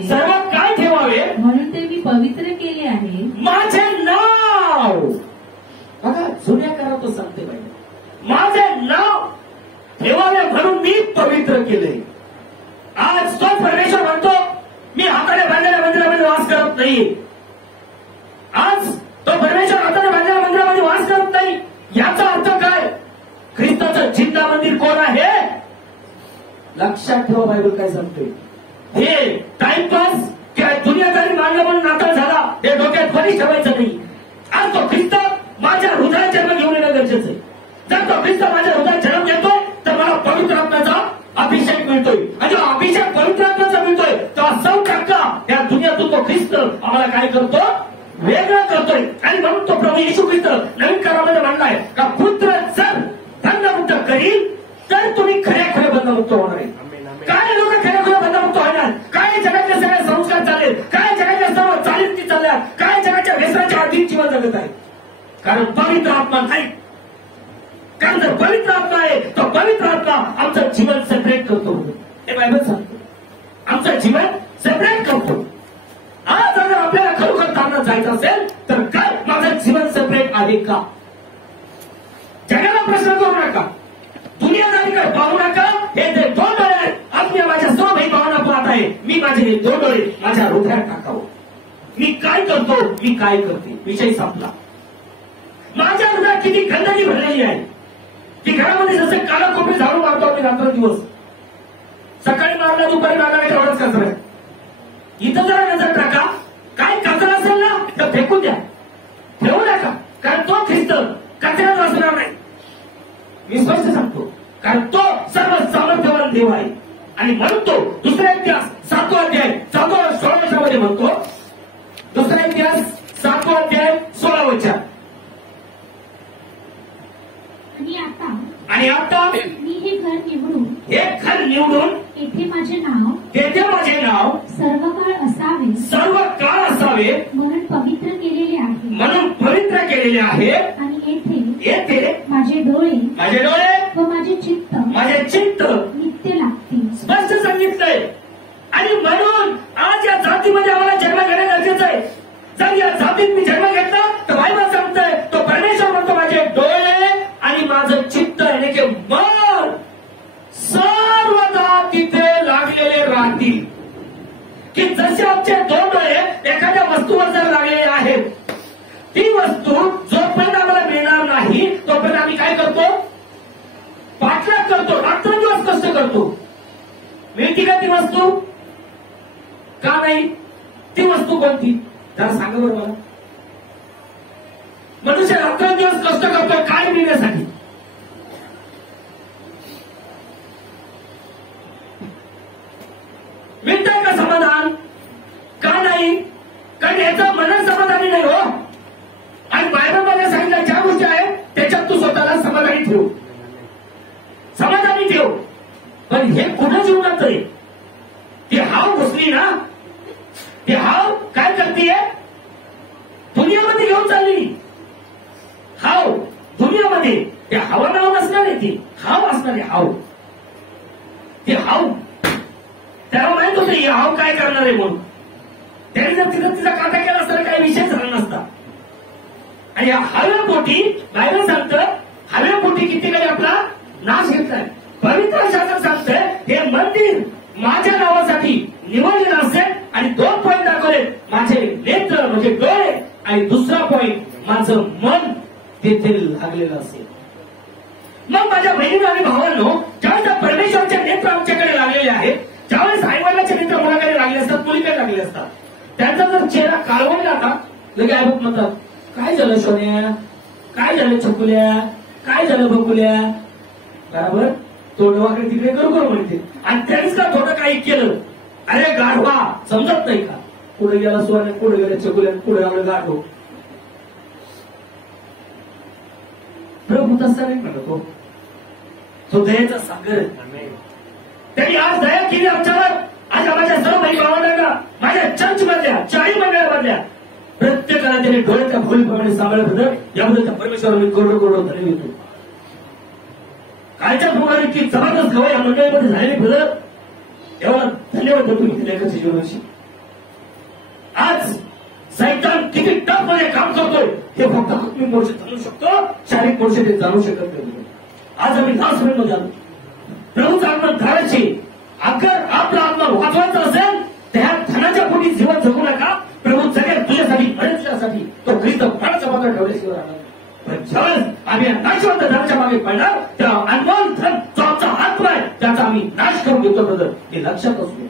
सर्व काळ ठेवावे म्हणून ते मी पवित्र केले आहे. माझे नाव बघा जुन्या काळात तो सांगते पाहिजे माझे नाव ठेवावे म्हणून मी पवित्र केले. आज तो परमेश्वर म्हणतो मी हाताने बांधलेल्या मंदिरामध्ये वास करत नाही. आज तो परमेश्वर हाताने बांधलेल्या मंदिरामध्ये वास करत नाही. याचा अर्थ काय ख्रिस्ताचं जिंदा मंदिर कोण आहे लक्षात ठेवा. बायबल काय सांगते हे टाइमपास किंवा दुनियादारी मानलं म्हणून नाताळ झाला हे डोक्यात कधीच ठेवायचं नाही. आज तो ख्रिस्त माझ्या हृदयात जन्म घेऊन येणं गरजेचं आहे. जर तो ख्रिस्त माझ्या हृदयात जन्म घेतोय तर मला पवित्र आत्म्याचा अभिषेक मिळतोय आणि जो अभिषेक पवित्र आत्म्याचा मिळतोय तेव्हा 100% या दुनियातून तो ख्रिस्त आम्हाला काय करतो वेगळं करतोय. आणि म्हणून तो प्रभू येशू ख्रिस्त नवीन काळामध्ये म्हणलाय का पुत्र जर बंधमुक्त करील तर तुम्ही खऱ्या बंधमुक्त होणार आहे. काय लोक खऱ्या बंधमुक्त होणार. काय जगातले सगळे संस्कार चालेल काय जगाच्या सर्व चालीरीती चालल्या काय जगाच्या व्यसनाच्या अधीन जीवन जगत आहे. कारण पवित्र आत्मा नाही. कारण जर पवित्र आत्मा आहे तो पवित्र आत्मा आमचं जीवन सेपरेट करतो. हे बायबल सांगतो आमचं जीवन सेपरेट करतो. आज जर आपल्याला खरोखर तारणात जायचं असेल तर काय माझं जीवन सेपरेट आहे का. जगाला प्रश्न करू नका दुनियादारीकडे पाहू नका. हे जे 2 डोळे आहेत आपल्या माझ्या सर्व भाई भावना पाहत आहे. मी माझे हे 2 डोळे माझ्या हृदयात टाकावं. मी काय करतो मी काय करते विषय संपला. माझ्या हृदयात किती गंदगी भरलेली आहे की घरामध्ये जसे काळा कोपरे झाडू मारतो आम्ही रात्र दिवस. सकाळी मारला दुपारी मारला एवढंच कसं आहे. इथं जरा नजर टाका, काय कचरा असेल ना तर फेकून द्या, ठेवू नका, कारण तो ख्रिस्त कचऱ्यात वाचणार नाही. मी स्पष्ट सांगतो, कारण तो सर्व सामर्थ्यवान देव आहे. आणि म्हणून तो दुसरा इतिहास 7वा अध्याय 16 वचनामध्ये म्हणतो, दुसरा इतिहास 7वा अध्याय 16 वचन, आणि आता मी हे घर निवडून येथे माझे नाव सर्व काळ असावे म्हणून पवित्र केलेले आहे. आणि येथे माझे डोळे व माझे चित्त नित्य लागतील. स्पष्ट सांगितलंय. आणि म्हणून आज या जातीमध्ये आम्हाला जन्म घेणं गरजेचं आहे. जर या जातीत मी जन्म घेतला तर बायबल सांगतोय, तो परमेश्वर म्हणतो माझे डोळे आणि माझं चित्त याने की मन सर्वदा तिथे लागलेले राहतील. की जसे आमचे 2 डोळे एखाद्या वस्तूवर जर लागलेले आहेत, ती वस्तू जोपर्यंत आम्हाला मिळणार नाही तोपर्यंत आम्ही काय करतो, पाठलाग करतो, रात्रंदिवस कष्ट करतो. मिळती का ती वस्तू? का नाही? ती वस्तू कोणती जरा सांगा बरं मला. मनुष्य रात्रंदिवस कष्ट करतो काय मिळण्यासाठी? मिळतंय का समाधान? का नाही? कारण याचं मन समाधानी नाही हो. आणि बायबलमध्ये सांगितलं ज्या गोष्टी आहेत त्याच्यात तू स्वतःला समाधानी ठेव, समाधानी ठेव. पण हे कुठं जीवनात आहे? ती हाव घुसली ना, ती हाव काय करतीये? दुनियामध्ये घेऊन चालली. हाव दुनियामध्ये ते हवा नाव नसणार आहे, ती हाव असणार आहे. हाव ती हाव त्याला माहित होतं ही हाव काय करणार आहे म्हणून. त्याने जर तिचा काटा केला असता काही विषय झाला नसता. आणि या हव्यापोटी बायबल सांगतं, हव्यापोटी किती काही आपला नाश घेतलाय. पवित्र शास्त्र सांगतंय हे मंदिर माझ्या नावासाठी निवडलेलं असेल. आणि 2 पॉईंट दाखवले, माझे नेत्र म्हणजे डोळे, आणि दुसरा पॉईंट माझं मन तिथे लागलेलं असेल. मग माझ्या बहिणी आणि भावांनो, ज्यावेळेस परमेश्वराचे नेत्र आमच्याकडे लागलेले आहेत, ज्यावेळेस आईवडिलांचे नेत्र मुलाकडे लागले असतात, मुलीकडे लागले असतात, त्यांचा जर चेहरा काळवळला का लगे आई बाप म्हणतात, काय झालं सोन्या, काय झालं छकुल्या, काय झालं बकुल्या, बरोबर तोंडवाकडे तिकडे करू म्हणते. आणि त्यानेच का थोडं काही केलं, अरे गाढवा समजत नाही का, पुढे गेला सोन्या, पुढे गेला छकुल्या, पुढे आपलं गाढव. प्रभू तसा नाही म्हणतो, तो दयेचा सागर. त्यांनी आज दया केली आमच्यावर. आज माझ्या सर्व बहिणी भावंडांना, माझ्या चर्च मधल्या 40 मंडळामधल्या प्रत्येकाला त्यांनी डोळ्याच्या भोळीप्रमाणे सांभाळलं होतं. याबद्दल त्या परमेश्वराने करोडो धन्यवाद देतो. कालच्या प्रोग्राम इतकी जबरदस्त गवय या मंडळीमध्ये झालेली बदल, एवढा धन्यवाद देतो मी लेखाच्या जीवनाशी. आज सैतान किती टफ मध्ये काम करतोय हे फक्त आत्मिक मोर्चे जाणू शकतो, शारीरिक मोर्चे ते जाणू शकत नाही. आज आम्ही लास्ट मिनिट झालो. प्रभूचं आत्मा धारायचे. अगर आपला आत्मा वाचवायचा असेल तर ह्या धनाच्या पोटी जीवन जगू नका. प्रभू जगेल तुझ्यासाठी, मनुष्यासाठी. तो ख्रिस्त फळाचा पात्र ठेवल्याशिवाय राहणार. पण ज्यावेळेस आम्ही नाशवंत धनाच्या मागे पडणार तेव्हा अनमोल धन जो आमचा आत्मा आहे त्याचा आम्ही नाश करून घेतो. ब्रदर हे लक्षात असू.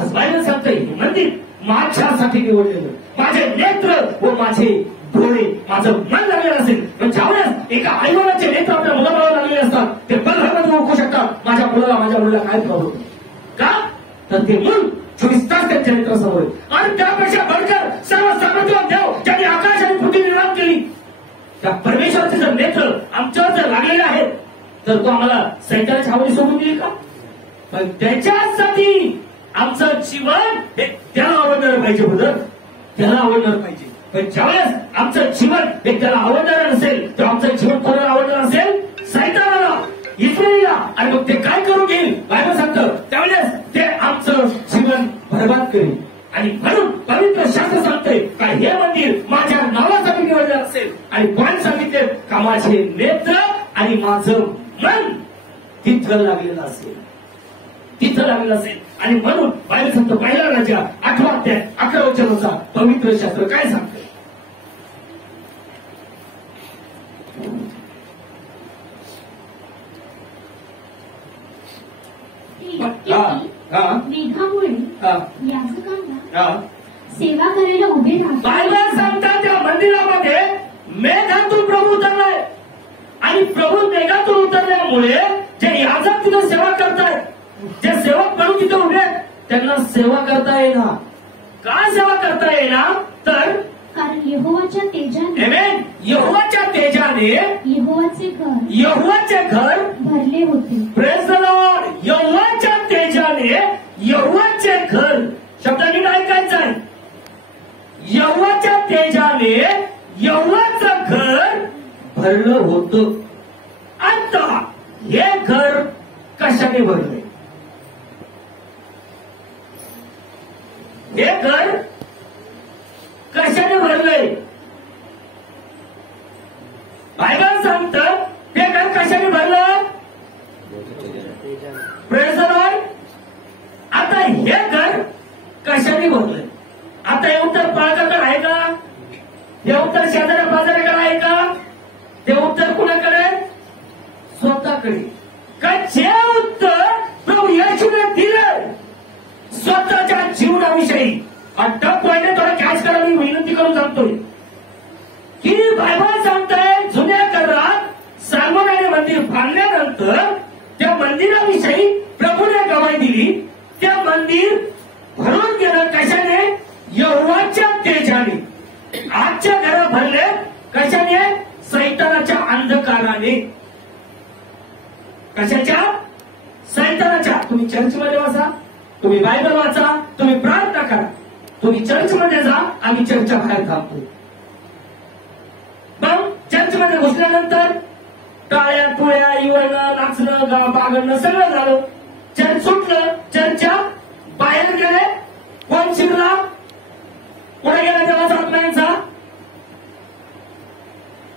आज बायबल सांगतंय हे मंदिर माझ्यासाठी निवडलेलं, माझे नेत्र व माझे डोळे, माझं मन लागलेलं असेल. पण ज्यावेळेस एका आईवडिलांचे नेत्र आपल्या मुलाबाळाला लागलेले असतात, ते बलधर्मात ओळखू शकतात माझ्या मुलाला काय प्रॉब्लेम होतो का, तर ते मूल 24 तास त्यांच्या नेत्रासमोर. आणि त्यापेक्षा बडकर सर्व सामर्थ्यवान देव ज्यांनी आकाश आणि पृथ्वी निर्माण केली, त्या परमेश्वराचे जर नेत्र आमच्यावर जर लागलेले आहेत तर तो आम्हाला सैतानाच्या हावडी सोडून देईल का? पण त्याच्यासाठी आमचं जीवन हे त्याला आवडणार पाहिजे. ब्रदर त्याला आवडणार पाहिजे. पण ज्यावेळेस आमचं जीवन हे त्याला आवडणार नसेल तर आमचं जीवन कोणाला आवडणार असेल? सैतानाला, इस्रायलीला. आणि मग ते काय करू घेईल बायबल सांगतं, त्यावेळेस ते आमचं जीवन बरबाद करेल. आणि म्हणून पवित्र शास्त्र सांगतंय का हे मंदिर माझ्या नावासाठी निवडलं असेल. आणि पॉईंट सांगितले का माझे नेत्र आणि माझं मन तिथं लागलेलं असेल, तिथं लागलेलं असेल. आणि म्हणून बायबल सांगतो पहिला राजा 8 अध्याय 11 वचनाचा पवित्र शास्त्र काय सांगतं? मेघामुळे याजकांना सेवा करायला उभे राहतात. बायबल सांगतात त्या मंदिरामध्ये मेघातून प्रभू उतरलाय आणि प्रभू मेघातून उतरल्यामुळे जे याजक तिथं सेवा करतायत, जे सेवक म्हणून तिथं उभे आहेत, त्यांना सेवा करता येणार. का सेवा करता येणार? तर कारण यहोवाच्या तेजाने आमेन, यहोवाच्या तेजाने यहोवाचे घर भरले होते. Praise the Lord. यहोवाच्या तेजाने यहोवाचे घर, शब्द नीट ऐकायचा आहे. यहोवाच्या तेजाने यहोवाचं घर भरलं होतं. आता हे घर कशाने भरले? हे घर कशाने भरलंय? बायबल सांगतं ते घर कशाने भरलं? Praise the Lord. आता हे घर कशाने भरलंय? आता हे उत्तर पाळकाकडे आहे का? हे उत्तर शेजाऱ्या बाजाराकडे आहे का? ते उत्तर कुणाकडे? स्वतःकडे. का जे उत्तर प्रभू येशूने दिलं स्वतःच्या जीवनाविषयी. अट्टा पॉइंट थोडं कॅच करा, मी विनंती करून सांगतोय की बायबल सांगताय जुन्या करारात सालमोनाने मंदिर बांधल्यानंतर त्या मंदिराविषयी प्रभूने गवाही दिली. त्या मंदिर भरून गेलं कशाने? यहोवाच्या तेजाने. आजच्या घरा भरले कशाने? सैतानाच्या अंधकाराने. कशाच्या? सैतानाच्या. तुम्ही चर्चमध्ये वाचा, तुम्ही बायबल वाचा, तुम्ही प्रार्थना करा, तुम्ही चर्चमध्ये जा. आम्ही चर्चच्या बाहेर थांबतो. मग चर्चमध्ये घुसल्यानंतर टाळ्या टोळ्या इवळणं नाचणं बागडणं सगळं झालं. चर्च सुटलं, चर्चच्या बाहेर गेले. कोण शिरला? कुठे गेला देवाचा आत्म्यांचा?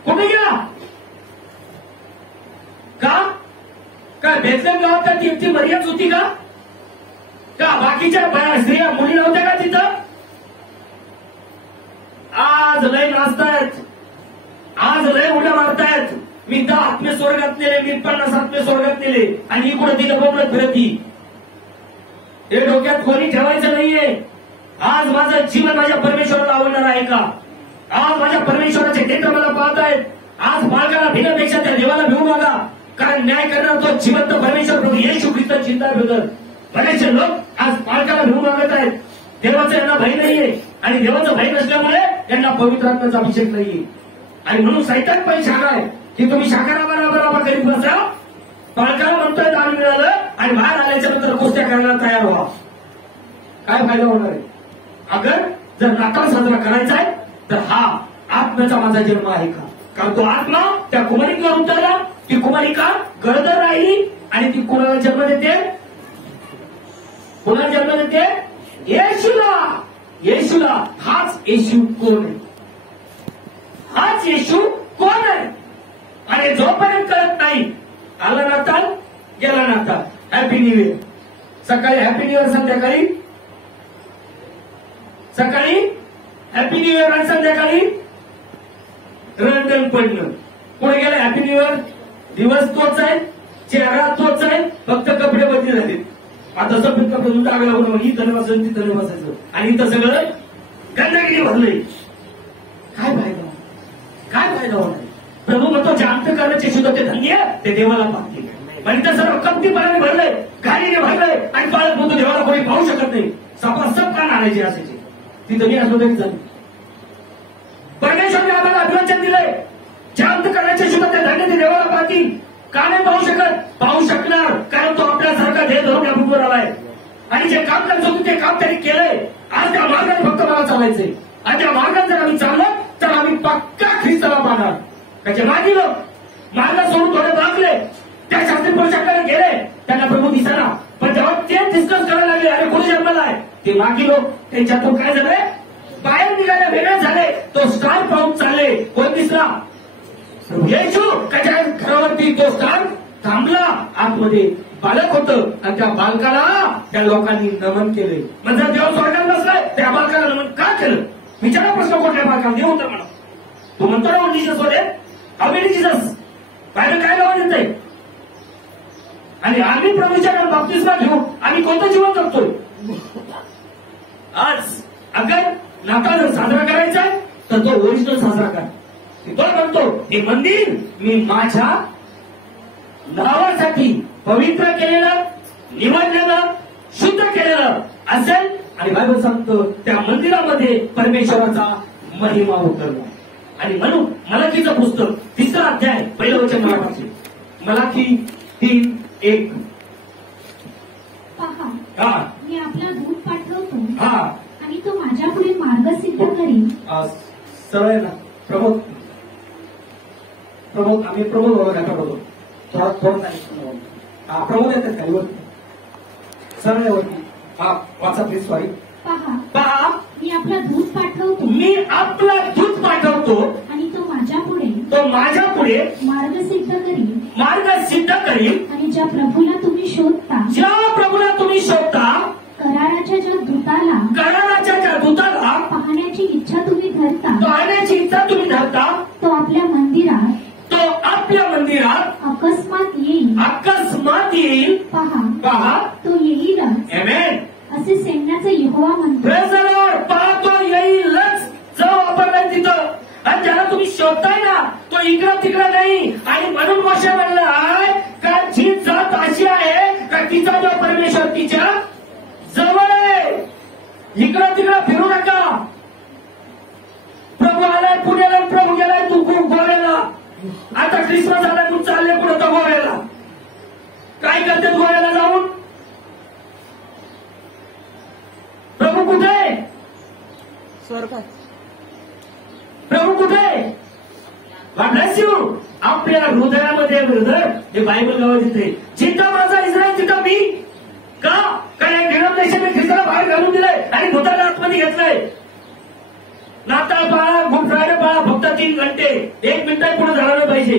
कुठे गेला? का काय बेतलेम गावात ती मर्याद होती का? बाकीच्या स्त्रिया मुली नव्हत्या का तिथं? आज लय नाचतायत, आज लय उड्या मारतायत. मी 10 आत्मे स्वर्गात नेले, मी 50 आत्मे स्वर्गात नेले आणि इकडे तिला बोबडत फिरती. हे डोक्यात कोणी ठेवायचं नाहीये. आज माझं जीवन माझ्या परमेश्वराला आवडणार आहे का? आज माझ्या परमेश्वराचे नेत्र मला पाहत आहेत. आज बाळकाला भिण्यापेक्षा त्या देवाला भिवू नका, कारण न्याय करणार तो जिवंत परमेश्वर प्रभू येशू ख्रिस्त चिंता भेटत. बरेचसे लोक आज बाळकाला भिवू मागत आहेत. देवाचा यांना भय नाहीये आणि देवाचं भय नसल्यामुळे यांना पवित्र आत्म्याचा अभिषेक नाहीये. आणि म्हणून सैतान पण शाखा आहे की तुम्ही शाखारा बरोबर करीत बसा. बाळकाला म्हणतोय दान मिळालं आणि बाहेर आल्याच्या नंतर गोष्टी करायला तयार व्हा. काय फायदा होणार आहे? अगर जर नाताळ साजरा करायचा आहे तर हा आत्म्याचा माझा जन्म आहे का? कारण तो आत्मा त्या कुमारिकेवर उतरला. ती कुमारिका गरोदर राहिली आणि ती कुणाला जन्म देते? कुणाला जन्म देते? येशूला. येशूला. हाच येशू कोण आहे? हाच येशू कोण आहे? आणि जोपर्यंत कळत नाही, आला नाताळ गेला नाताळ. Happy new year. सकाळी हॅपी न्यू इयर, संध्याकाळी हॅपी न्यू इयर आणि संध्याकाळी रंडण पडणं. पुढे गेलं हॅपी न्यू इयर. दिवस तोच आहे, चेहरा तोच आहे, फक्त कपडे बदली झाले. आता सफेद कपडे टाकला म्हणून इथं बसायचं तिथं बसायचं आणि इथं सगळं गंदगी भरलंय. काय फायदा? काय फायदा होणार? प्रभू म्हणतो जे अंतःकरणाचे शुद्ध ते धन्य ते देवाला पाहतील. पण इथं सर्व कपटीपणाने भरलंय, घाणीने भरलंय आणि पाळत म्हणतो देवाला कोणी पाहू शकत नाही. सपासप का आणायचे असायचे तिथं मी असलो तरी झालं. परमेश्वरने आम्हाला अभिवचन दिलंय, जे अंतःकरणाचे शुद्ध ते धन्य ते देवाला पाहतील. का नाही पाहू शकत? पाहू शकणार, कारण तो आपल्यासारखा ध्येय धरून या भूमीवर आलाय आणि जे काम करायचं होतं ते काम त्यांनी केलंय. आज त्या मार्गाने फक्त मला चालायचंय. आणि त्या मार्गात जर आम्ही चाललो तर आम्ही पक्का ख्रिस्ताला पाहणार. त्याचे मागे लोक मार्ग सोडून थोडे मागले, त्या शास्त्री पुरुषाकडे गेले, त्यांना प्रभू दिसला. पण जेव्हा ते डिस्कस करायला लागले, अरे कोणी जन्मला आहे, ते मागे लोक त्यांच्यातून काय झालंय? बाहेर निघाले, वेगळे झाले. तो स्टार पाहून चालले. कोण दिसला? येशू. त्याच्या घरावरती तो स्टार थांबला. आतमध्ये बालक होतं आणि त्या बालकाला त्या लोकांनी नमन केले. म्हणजे देव स्वर्गात बसलाय, त्या बालकाला नमन का केलं? विचारा प्रश्न कोणत्या बालकाला? देव होता म्हणा. तू म्हणतो ना जीसस मध्ये आम्ही जीसस बाहेर काय लावा देत आहे आणि आम्ही प्रभूच्या बाप्तिस्मा घेऊ. आम्ही कोणतं जीवन जगतोय? आज अगर नाताळ जर साजरा करायचा आहे तर तो ओरिजिनल साजरा करा. तो म्हणतो हे मंदिर मी माझ्या नावासाठी पवित्र केलेलं, निवडलेलं, शुद्ध केलेलं असेल आणि बायबल सांगतो त्या मंदिरामध्ये परमेश्वराचा महिमा उतरला. आणि म्हणून मलाखीचं पुस्तक 3रा अध्याय 1 वचन मला वाचले. मलाखी 3:1. पहा हा मी आपला दूत पाठवतो हा आणि तो माझ्या पुढे मार्ग सिद्ध करील. सरळ ना प्रमोद प्रमोद आम्ही प्रमोद बाबा घाटा बघतो थोडं नाही. हा प्रमोद येतात खाली वरती सरळ वरती. हा वाचा प्लीज. सॉरी. पहा मी आपला दूत पाठवतो. मी आपला दूत पाठवतो आणि तो माझ्या पुढे मार्ग सिद्ध करील. आणि ज्या प्रभूला तुम्ही शोधता कराराच्या ज्या दूताला पाहण्याची इच्छा तुम्ही धरता तो आपल्या मंदिरात अकस्मात येईल. पहा तो येईलच. आमेन. असे सैन्याचा यहोवा म्हणतो. Praise the Lord. पाहतो येईलच. जो वापरलाय तिथं. आणि ज्याला तुम्ही शोधताय ना तो इकडं तिकडं नाही. आणि म्हणून मोशे म्हणलं आहे का जी जात अशी आहे का तिचा जो परमेश्वर तिच्या जवळ आहे. इकडं तिकडं फिरू नका. प्रभू आलाय पुण्याला, प्रभू गेलाय तू गोव्याला. आता ख्रिसमस आलाय तू चालले पुढे तो गोव्याला. काय करते गोव्याला जाऊन? प्रभू कुठे? प्रभू कुठे? God bless you. आपल्या हृदयामध्ये हृदय हे बायबल गावात येते. जिथं माझा इस्रायल तिथं मी. का काय डिनॉमिनेशनने ख्रिस्ताला बाहेर घालून दिलंय आणि भूताला आतमध्ये घेतलंय. नाताळ पाळा, गुड फ्रायडे पाळा, फक्त 3 घंटे. 1 मिनिट पुढे झालं नाही पाहिजे.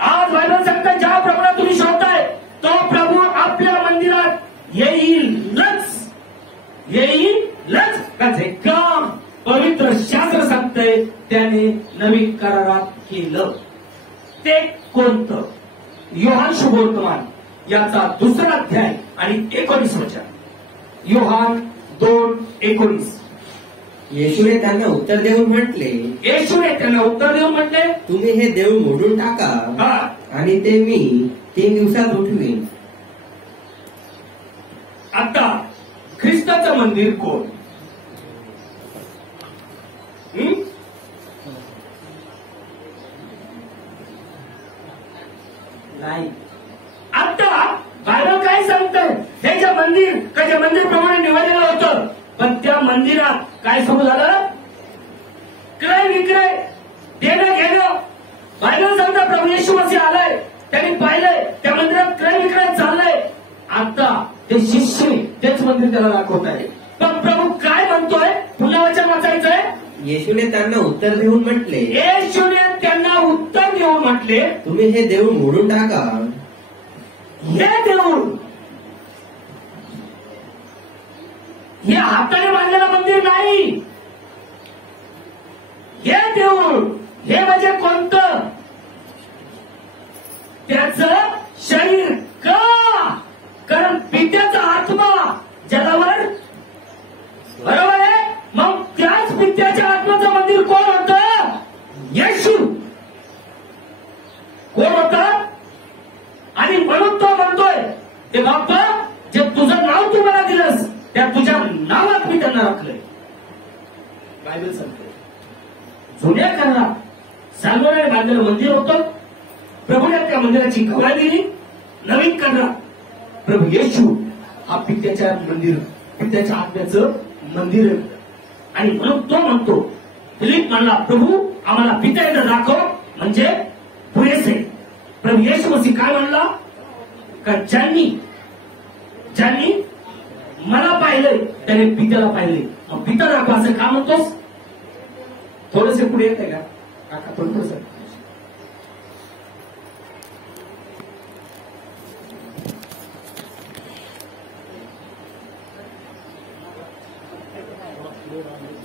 आज बायबल सांगतं ज्या प्रभूला तुम्ही शोधताय तो प्रभू आपल्या मंदिरात येईलच का जे काम पवित्र शास्त्र सांगतंय त्याने नवीन करारात केलं. ते कोणतं? योहान शुभवर्तमान याचा 2रा अध्याय आणि 19 वचन. योहान 2:19. येशूने त्यांना उत्तर देऊन म्हटले तुम्ही हे देऊळ मोडून टाका आणि ते मी 3 दिवसात उठवीन. आता ख्रिस्ताचं मंदिर कोण? नाही. आता बायबल काय सांगतं? हे जे मंदिर ज्या मंदिरप्रमाणे निवडलेलं होतं पण त्या मंदिरात काय सुरू झालं? क्रय विक्रय, देणं घेणं. बायबल सांगतं प्रभू येशू मसीह आलाय, त्यांनी पाहिलंय त्या मंदिरात क्रय विक्रय चाललंय. आता ते शिष्य तेच मंदिर त्याला दाखवत आहे. पण प्रभू काय म्हणतोय? पुन्हा वचन वाचायचंय. येशूने त्यांना उत्तर देऊन म्हटले तुम्ही हे देऊळ मोडून टाका. हे देऊळ हे हाताने बांधलेलं मंदिर नाही. हे देऊळ हे म्हणजे कोणतं? त्याचं शरीर. का? कारण पित्याचा आत्मा जलावर. बरोबर आहे. मग त्याच पित्याच्या आत्म्याचं मंदिर कोण होतं? येशू. कोण होतं? आणि म्हणून तो म्हणतोय ते बाप्पा जे तुझं नाव तू मला दिलंस त्या तुझ्या नावात मी त्यांना राखलंय. बायबल सांगते जुन्या करारात साल्मोनाने बांधलेलं मंदिर होतं. प्रभूने त्या मंदिराची गवाही दिली. नवीन करारात प्रभू येशू हा पित्याच्या आत्म्याचं मंदिर आहे. आणि म्हणून तो म्हणतो फिलिप म्हणला प्रभू आम्हाला पित्याला दाखव म्हणजे पुरेसे. प्रभू येशू मसीह काय म्हणला? का ज्यांनी मला पाहिलंय त्याने पित्याला पाहिले. मग पिता दाखवा असं का म्हणतोस? थोडंसं पुढे येत आहे का काका? थोडंसं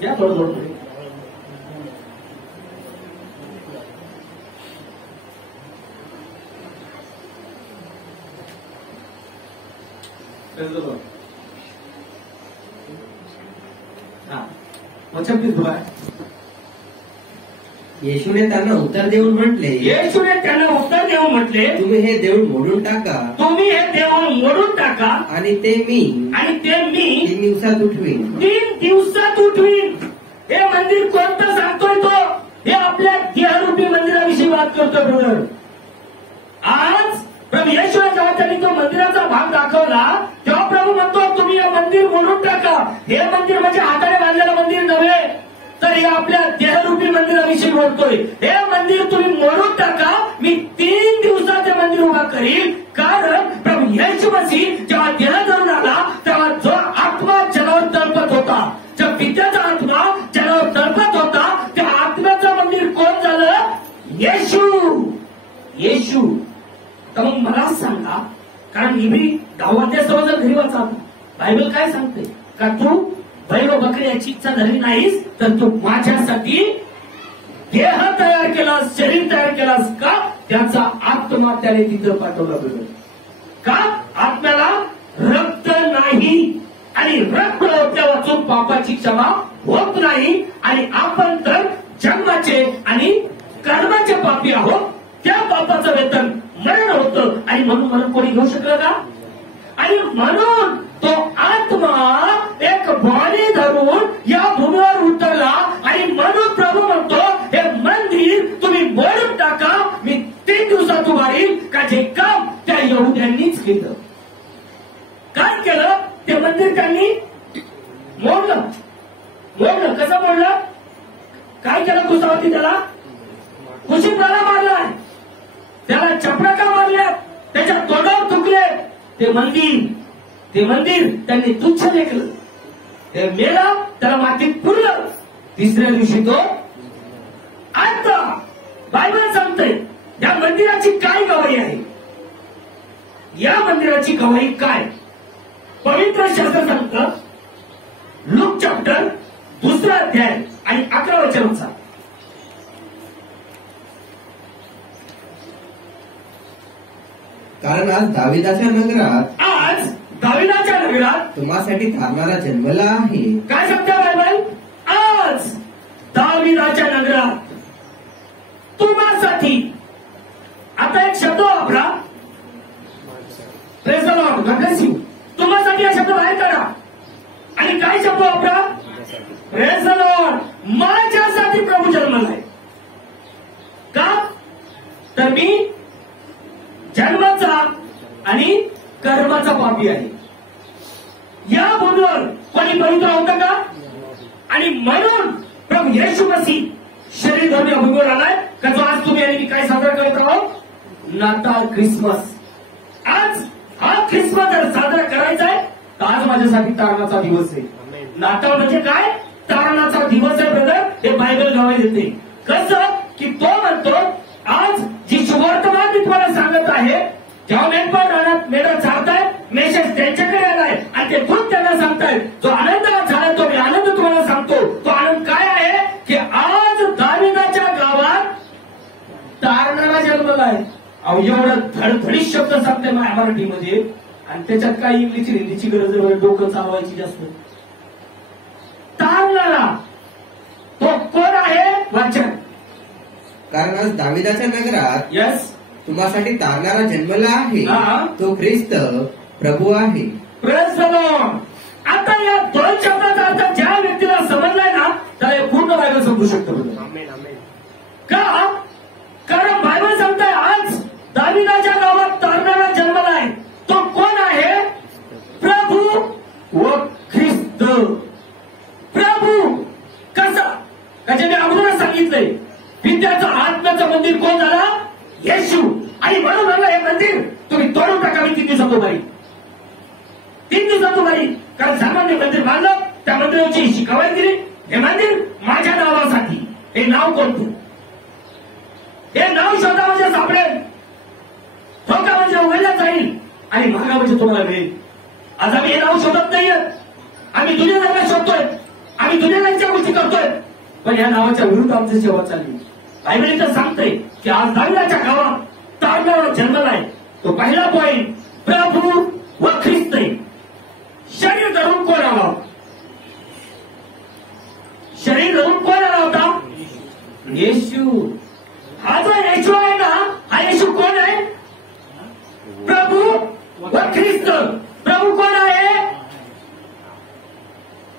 या. थोडं वचन प्लीज बघा. येशूने त्यांना उत्तर देऊन म्हटले, येशूने त्यांना उत्तर देऊन म्हटले, तुम्ही हे देऊळ मोडून टाका तुम्ही हे देऊळ मोडून टाका आणि ते मी 3 दिवसात उठवीन. 3 दिवसात उठवीन. हे मंदिर कोणतं सांगतोय तो? हे आपल्या देहरूपी मंदिराविषयी बात करतोय ब्रदर. आज प्रभू येशूने जेव्हा त्यांनी तो मंदिराचा भाग दाखवला तेव्हा प्रभू म्हणतो तुम्ही हे मंदिर मोडून टाका. हे मंदिर म्हणजे हाताने बांधलेलं मंदिर नव्हे, तर हे आपल्या देहरूपी मंदिराविषयी बोलतोय. हे मंदिर तुम्ही मोडून टाका, मी 3 दिवसात हे मंदिर उभा करील. कारण प्रभू येशू मसीह जेव्हा देह धरून आला तेव्हा जो आत्मा जलावर तळपत होता, जो पित्याचा आत्मा जलावर तळपत होता, त्या आत्म्याचं मंदिर कोण झालं? येशू. येशू. तर मग मला सांगा, कारण इब्री 10 अध्याय सर्वजण घरी वाचा, बायबल काय सांगते? का तू बैल व बकरी याची इच्छा धरली नाहीस, तर तू माझ्यासाठी देह तयार केलास, शरीर तयार केलास. का? त्याचा आत्मा त्याने तिथं पाठवला बरोबर. का? आत्म्याला रक्त नाही आणि रक्त ओतल्या वाचून पापाची क्षमा होत नाही. आणि आपण तर जन्माचे आणि कर्माचे पापी आहोत. त्या पापाचं वेतन मरण होतं आणि म्हणून कोणी घेऊ शकलं का? आणि म्हणून तो आत्मा एक बॉडी धरून या भूमीवर उतरला आणि म्हणून प्रभू म्हणतो हे मंदिर तुम्ही मोडून टाका, मी 3 दिवसात उभारील. का जे काम त्या यहुद्यांनीच केलं. काय केलं? ते मंदिर त्यांनी मोडलं. कसं मोडलं? काय केलं? कुसावती त्याला कुशीपाला मारलाय, त्याला चपराका मारल्या, त्याच्या तोंडावर थुकले. ते मंदिर त्यांनी तुच्छ लेखलं. ते मेला, त्याला मातीत पुरलं. 3ऱ्या दिवशी तो आता बायबल सांगते या मंदिराची काय गवाही आहे? या मंदिराची गवाही काय? पवित्र शास्त्र सांगतं, लूक चॅप्टर 2 अध्याय आणि 11 वचनाचा. कारण आज दाविदाच्या नगरात तुम्हासाठी थांबणारा जन्मला आहे. काय सांगते बायबल? आज दाविदाच्या नगरात तुम्हासाठी. आता एक शब्द वापरा, praise the Lord, God bless you. तुम्हासाठी हा शब्द बाहेर काढा आणि काय शब्द वापरा? Praise the Lord. माझ्यासाठी प्रभू जन्मलाय. का? तर मी जन्माचा आणि कर्माचा पापी आहे. या भूमीवर कोणी पवित्र होतं का? आणि म्हणून प्रभू येशू मसीह शरीर धरून या भूमीवर आलाय. का जो आज तुम्ही आणि मी काय साजरा करत आहोत? नाताळ, क्रिसमस. आज हा क्रिसमस जर साजरा करायचा आहे तर आज माझ्यासाठी तारणाचा दिवस आहे. नाताळ म्हणजे काय? तारणाचा दिवस आहे ब्रदर. हे बायबल गवाही देते. कसं? की तो म्हणतो आज जी सुवर्तमान मी तुम्हाला सांगत आहे, जेव्हा मेंढपाळ रानात मेढा चारतायत, मेसेज त्यांच्याकडे आलाय आणि ते खुद त्यांना सांगतायत जो आनंद झाला तो मी आनंद तुम्हाला सांगतो. तो आनंद काय आहे? की आज दाविदाच्या गावात तारणाला जन्मलाय. अहो एवढं धडधडीत शब्द सांगते मराठीमध्ये आणि त्याच्यात काय इंग्लिश हिंदीची गरज आहे? डोकं चालवायची जास्त. तारणाला तो कोण आहे? वाचन. कारण आज दाविदाच्या नगरात यस तुम्हासाठी तारणारा जन्मला आहे, तो ख्रिस्त प्रभू आहे. Praise the Lord. आता या 2 शब्दाचा अर्थ ज्या व्यक्तीला समजलाय ना त्याला पूर्ण बायबल समजू शकतो. का? कारण बायबल सांगताय आज दाविदाच्या गावात तारणारा जन्मलाय. तो कोण आहे? प्रभू व ख्रिस्त. प्रभू कसा? त्याचे मी अगोदरच सांगितलंय, पित्याचं आत्म्याचं मंदिर कोण झाला? येशू. आणि म्हणून म्हणलं हे मंदिर तुम्ही तोडून टाका, मी 3 दिवसात उभारी. 3 दिवसात उभारी. कारण सामान्य मंदिर बांधलं, त्या मंदिराची शिकवायला दिली. हे मंदिर माझ्या नावासाठी. हे नाव कोणतं? हे नाव शोधा म्हणजे सापडेल, धोका म्हणजे उघडला जाईल आणि महागा म्हणजे तुम्हाला मिळेल. आज आम्ही हे नाव शोधत नाहीये, आम्ही दुनियाला शोधतोय, आम्ही दुनियाच्या गोष्टी करतोय, पण या नावाच्या विरुद्ध आमची सेवा चालली. बायबल इथं सांगतंय की आज दाविदाच्या गावात तारणारा जन्मलाय. तो पहिला पॉइंट प्रभू व ख्रिस्त. शरीर धरून कोण आला? येशू. हा जो येशू आहे ना, हा येशू कोण आहे? प्रभू व ख्रिस्त. प्रभू कोण आहे?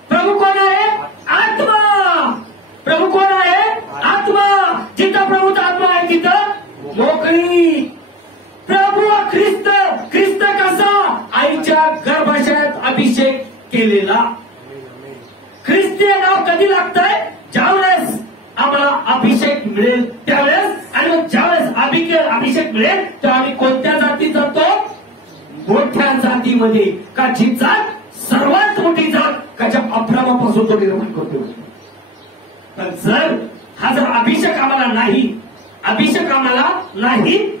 प्रभू कोण आहे? आत्मा. प्रभू कोण आहे? आत्मा. जिथं प्रभूचा आत्मा आहे तिथं मोकळी. प्रभू व ख्रिस्त. ख्रिस्त कसा? आईच्या गर्भाशयात अभिषेक केलेला. ख्रिस्ती नाव कधी लागतंय? ज्यावेळेस आम्हाला अभिषेक मिळेल त्यावेळेस. आणि मग ज्यावेळेस अभिषेक मिळेल तेव्हा आम्ही कोणत्या जातीत जातो? मोठ्या जातीमध्ये. का जी जात सर्वात मोठी जात का ज्या अब्रामापासून तो निर्माण करतो. पण जर हा जर अभिषेक आम्हाला नाही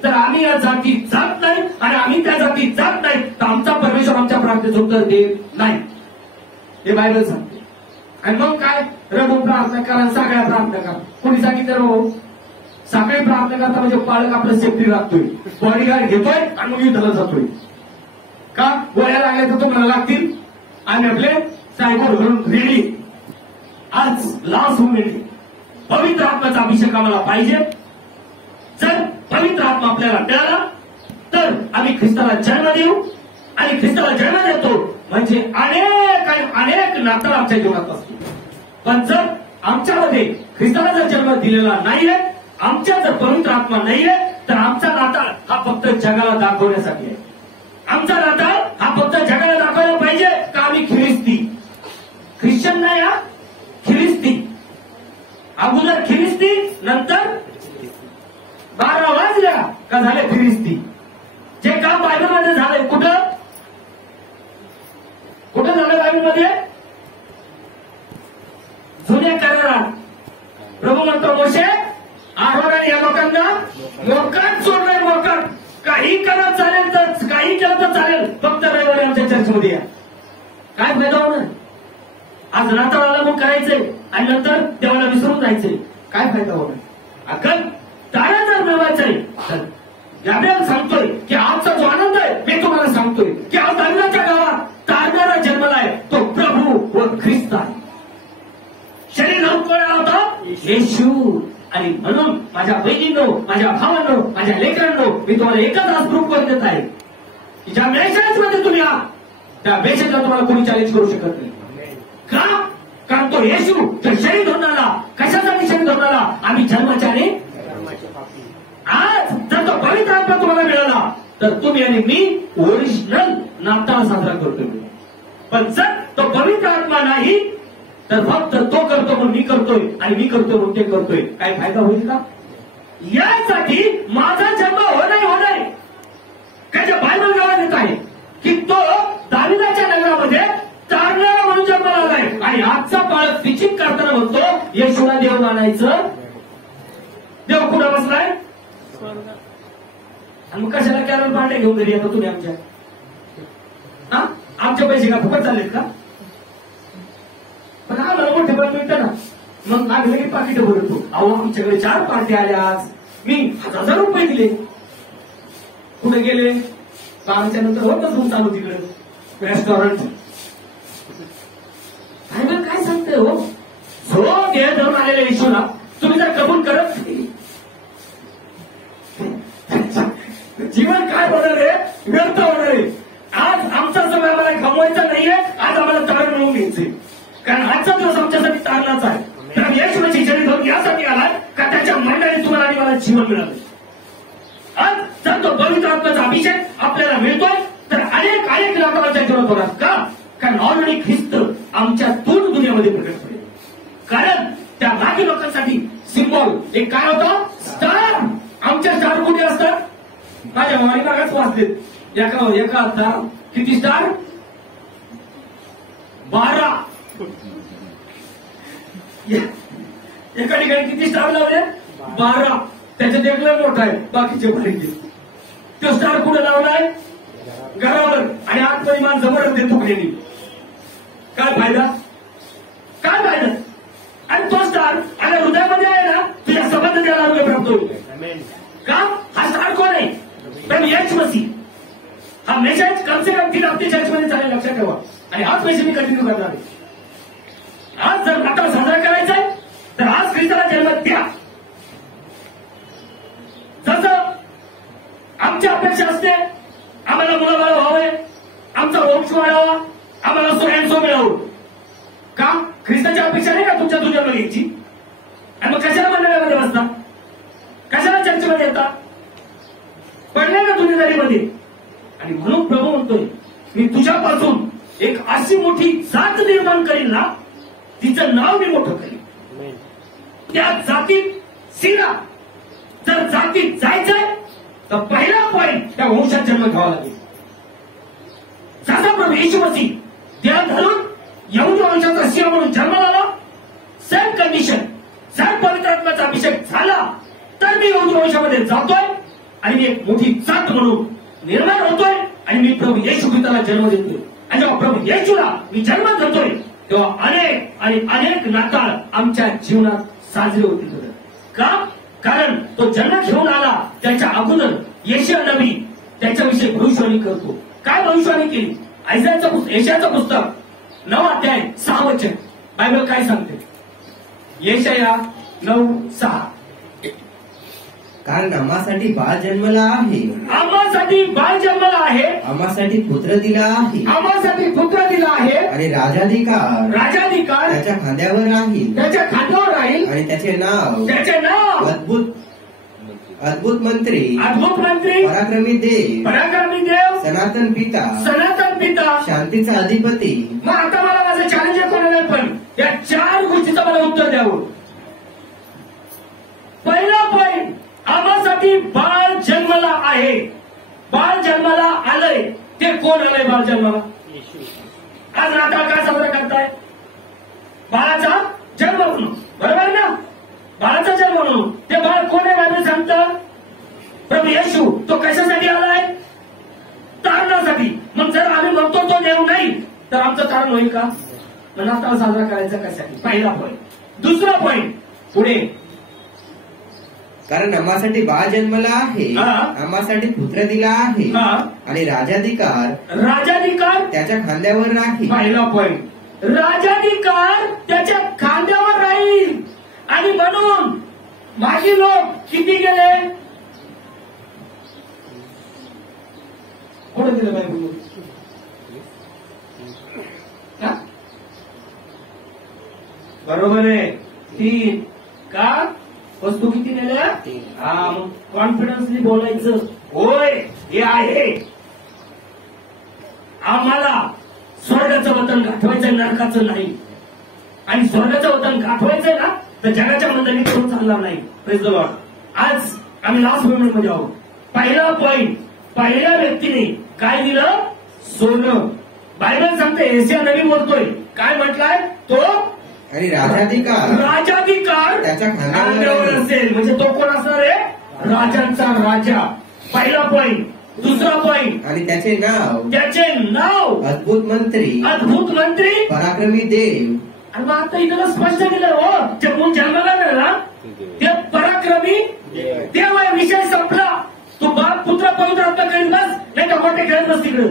तर आम्ही या जातीत जात नाही आणि आम्ही त्या जातीत जात नाही तर आमचा परमेश्वर आमच्या प्रार्थनेचं उत्तर देत नाही. हे बायबल सांगते. आणि मग काय? रडून प्रार्थना करा, सगळ्या प्रार्थना करा. कोणी सांगितलं हो? सगळे प्रार्थना करता म्हणजे पालक आपलं सेफ्टी राखतोय, बॉडीगार्ड घेतोय आणि मग युद्धाला जातोय. का? गोळ्या लागल्या तर तुम्हाला लागतील आणि आपले सायकोड घरून रेडी. आज लास होऊन गेली. पवित्र आत्म्याचा अभिषेक आम्हाला पाहिजे. जर पवित्र आत्मा आपल्याला मिळाला तर आम्ही ख्रिस्ताला जन्म देऊ. आणि ख्रिस्ताला जन्म देतो म्हणजे अनेक आणि अनेक नातं आमच्या जीवनात असतील. पण जर आमच्यामध्ये ख्रिस्ताला जर जन्म दिलेला नाहीये, आमच्या जर पवित्र आत्मा नाहीये तर आमचा नाता हा फक्त जगाला दाखवण्यासाठी आहे. आमचा नाता हा फक्त जगाला दाखवायला पाहिजे का आम्ही ख्रिस्ती. ख्रिश्चन नाही, हा ख्रिस्ती. अगोदर ख्रिस्ती, नंतर 12 वाजल्या का झाले ख्रिस्ती. जे काम बायबलमध्ये झालंय कुठं झालं? बायबलमध्ये जुन्या करारात प्रभू म्हणतो मोशे आरोनाने या लोकांना मोकाट सोडलंय. मोकाट. काही करत चालेल तर काही केलं तर चालेल, फक्त रविवारी आमच्या चर्चमध्ये या. काय फायदा होणार? आज नाताळाला मग करायचंय आणि नंतर देवाला विसरून जायचंय. काय फायदा होणार? अगं तारा जर मिळवायचंय तर यावेळेला सांगतोय की आजचा जो आनंद आहे मी तुम्हाला सांगतोय की आज दाविदाच्या गावात तारणारा जन्मलाय तो प्रभू व ख्रिस्त आहे. शरीर नाव कोण होता? येशू. आणि म्हणून माझ्या बहिणींनो, माझ्या भावांनो, माझ्या लेकरांनो, मी तुम्हाला एकच आज प्रूफ करून देत आहे की ज्या मेसेजमध्ये तुम्ही आहात त्या मेसेजला तुम्हाला कोणी चॅलेंज करू शकत नाही. का? कारण तो येशू तर शहीद होऊन आला. कशासाठी शहीद होऊन आला? आम्ही जन्माच्याने. आज जर तो पवित्र आत्मा तुम्हाला मिळाला तर तुम्ही आणि मी ओरिजिनल नाताळ साजरा करतोय. पण जर तो पवित्र आत्मा नाही तर फक्त तो करतो म्हणून मी करतोय आणि मी करतोय म्हणून ते करतोय. काय फायदा होईल का? यासाठी माझा जन्म होणे काय जे बायबल गावात येत आहे की तो दाविदाच्या नगरामध्ये तारणारा म्हणून जन्माला आलाय. आणि आजचा बाळक विचित करताना म्हणतो येशूला देव मानायचं. देव कुठं बसलाय? आणि मग कशाला कॅरल पार्ट्या घेऊन घरी येतो तुम्ही आमच्या? आमचे पैसे का फुकट चाललेत का? पण आम्हाला मोठे पण मिळतं ना. मग आम्ही लगेच पाकिट भरतो. अहो आमच्याकडे 4 पार्ट्या आल्या आज, मी 1000 रुपये दिले. कुठे गेले? आमच्या नंतर होतच रूम चालू तिकडे रेस्टॉरंट. काय सांगते हो? जो देह धरून आलेल्या येशूला तुम्ही जर कबूल करत नाही जीवन काय होणार आहे? व्यर्थ होणार आहे. आज आमचा समय आम्हाला गमवायचा नाहीये. आज आम्हाला तारण मिळवून घ्यायचे. कारण आजचा दिवस आमच्यासाठी तारणाचा आहे. तर येशूची शरीर धरून यासाठी आलाय का त्याच्या मरणाने तुम्हाला आणि मला जीवन मिळालं. आज जर तो पवित्र आत्म्याचा अभिषेक आपल्याला मिळतोय तर अनेक लोकांच्या जीवनात होणार. का? कारण ऑलरेडी ख्रिस्त आमच्यातून दुनियामध्ये प्रकट होईल. कारण त्या बाकी लोकांसाठी सिम्बॉल एक काय होता? स्टार. आमच्या स्टार कुठे असतात? माझ्या भावाने मागाच वाचलेत. एका स्टार किती स्टार? 12. एका ठिकाणी किती स्टार लावले? 12. त्याच्यात एक लय मोठा आहे, बाकीचे बारीक. तो स्टार कुठे लावलाय? घरावर. आणि आतमध्ये माणसं बरं देतो गेली. काय फायदा? काय फायदा? आणि तो स्टार आणि हृदयामध्ये आहे ना तुझ्या संबंध त्याला आरोग्य प्राप्त होईल. का? हा स्टार कोण आहे? पण येशू मसीह. हा मेसेज कम से कम 3 हफ्ते चर्चमध्ये चालेल, लक्षात ठेवा. आणि हाच मेसेज मी कंटिन्यू करणार आहे. आज जर नाताळ साजरा करायचा आहे तर आज ख्रिस्ताला जन्म द्या. मोठी जात निर्माण करील ना, तिचं नाव मी मोठं करील. त्या जातीत शिरा, जर जातीत जायचंय तर पहिला पॉईंट त्या वंशात जन्म घ्यावा लागेल. जसा प्रभू येशू मसीह त्या धरून यहुदी वंशाचा शिरा म्हणून जन्माला आला, सेम कंडिशन, जर पवित्र आत्म्याचा अभिषेक झाला तर मी यहुदी वंशामध्ये जातोय आणि मी एक मोठी जात म्हणून निर्माण होतोय आणि मी प्रभू येशू ख्रिस्ताला जन्म देतोय. आणि जेव्हा प्रभू येशूला मी जन्म देतोय तेव्हा अनेक आणि अनेक नाताळ आमच्या जीवनात साजरे होतील. का? कारण तो जन्म घेऊन आला त्याच्या अगोदर यशाया नबी त्याच्याविषयी भविष्यवाणी करतो. काय भविष्यवाणी केली? यशायाचं पुस्तक 9 अध्याय 6 वचन बायबल काय सांगते? यशाया 9:6. कारण आम्हासाठी बाळ जन्मला आहे, आम्हासाठी बाळ जन्मला आहे, आम्हासाठी पुत्र दिला आहे, आम्हासाठी पुत्र दिला आहे आणि राजाधिकार त्याच्या खांद्यावर राहील, त्याच्या खांद्यावर राहील. आणि त्याचे नाव अद्भुत मंत्री, पराक्रमी देव, सनातन पिता, शांतीचा अधिपती. मग आता मला माझं चॅलेंज आहे कोणाला पण या 4 गोष्टीचं मला उत्तर द्यावं. पहिला पॉईंट, आम्हासाठी बाळ जन्माला आहे. बाळ जन्माला आलंय. ते कोण आलंय बाळ जन्माला? आज नाताळ काय साजरा करताय? बाळाचा जन्म म्हणून, बरोबर ना? बाळाचा जन्म म्हणून. ते बाळ कोण आहे बायबल सांगतं? प्रभू येशू. तो कशासाठी आलाय? तारणासाठी. मग जर आम्ही म्हणतो तो देव नाही तर आमचं तारण होईल का? मग नाताळ साजरा करायचा कशासाठी? पहिला पॉईंट. दुसरा पॉईंट पुढे, कारण आम्हासाठी बाळ जन्मला आहे, आम्हासाठी पुत्र दिला आहे, आणि राजाधिकार त्याच्या खांद्यावर राहील. पहिला पॉईंट, राजाधिकार त्याच्या खांद्यावर राहील. आणि म्हणून मागे लोक किती गेले? कोण दिलं बायबल? बरोबर आहे, 3. का? वस्तू किती नेल्या? मग कॉन्फिडन्सली बोलायचं, होय हे आहे. आम्हाला स्वर्गाचं वतन गाठवायचं, नरकाचं नाही. आणि स्वर्गाचं वतन गाठवायचंय ना तर जगाच्या मंडळीत करून चालणार नाही. Praise the Lord. आज आम्ही लास्ट मोमेंट मध्ये आहोत. पहिला पॉईंट, पहिल्या व्यक्तीने काय दिलं? सोनं. बायबल सांगते, यशाया नबी बोलतोय, काय म्हटलंय? तो आणि राजाधिकार त्याच्या खांद्यावर असेल. म्हणजे तो कोण असणार आहे? राजांचा राजा. पहिला पॉईंट. दुसरा पॉईंट, आणि त्याचे नाव अद्भुत मंत्री, पराक्रमी देव. आणि मग आता इकडं स्पष्ट केलं, हो जे कोण जन्माला ना ते पराक्रमी देव आहे. विषय संपला. तू बाप पुत्र पवित्र आत्मा करीत बस, नाही तर मोठे खेळत बस तिकडे.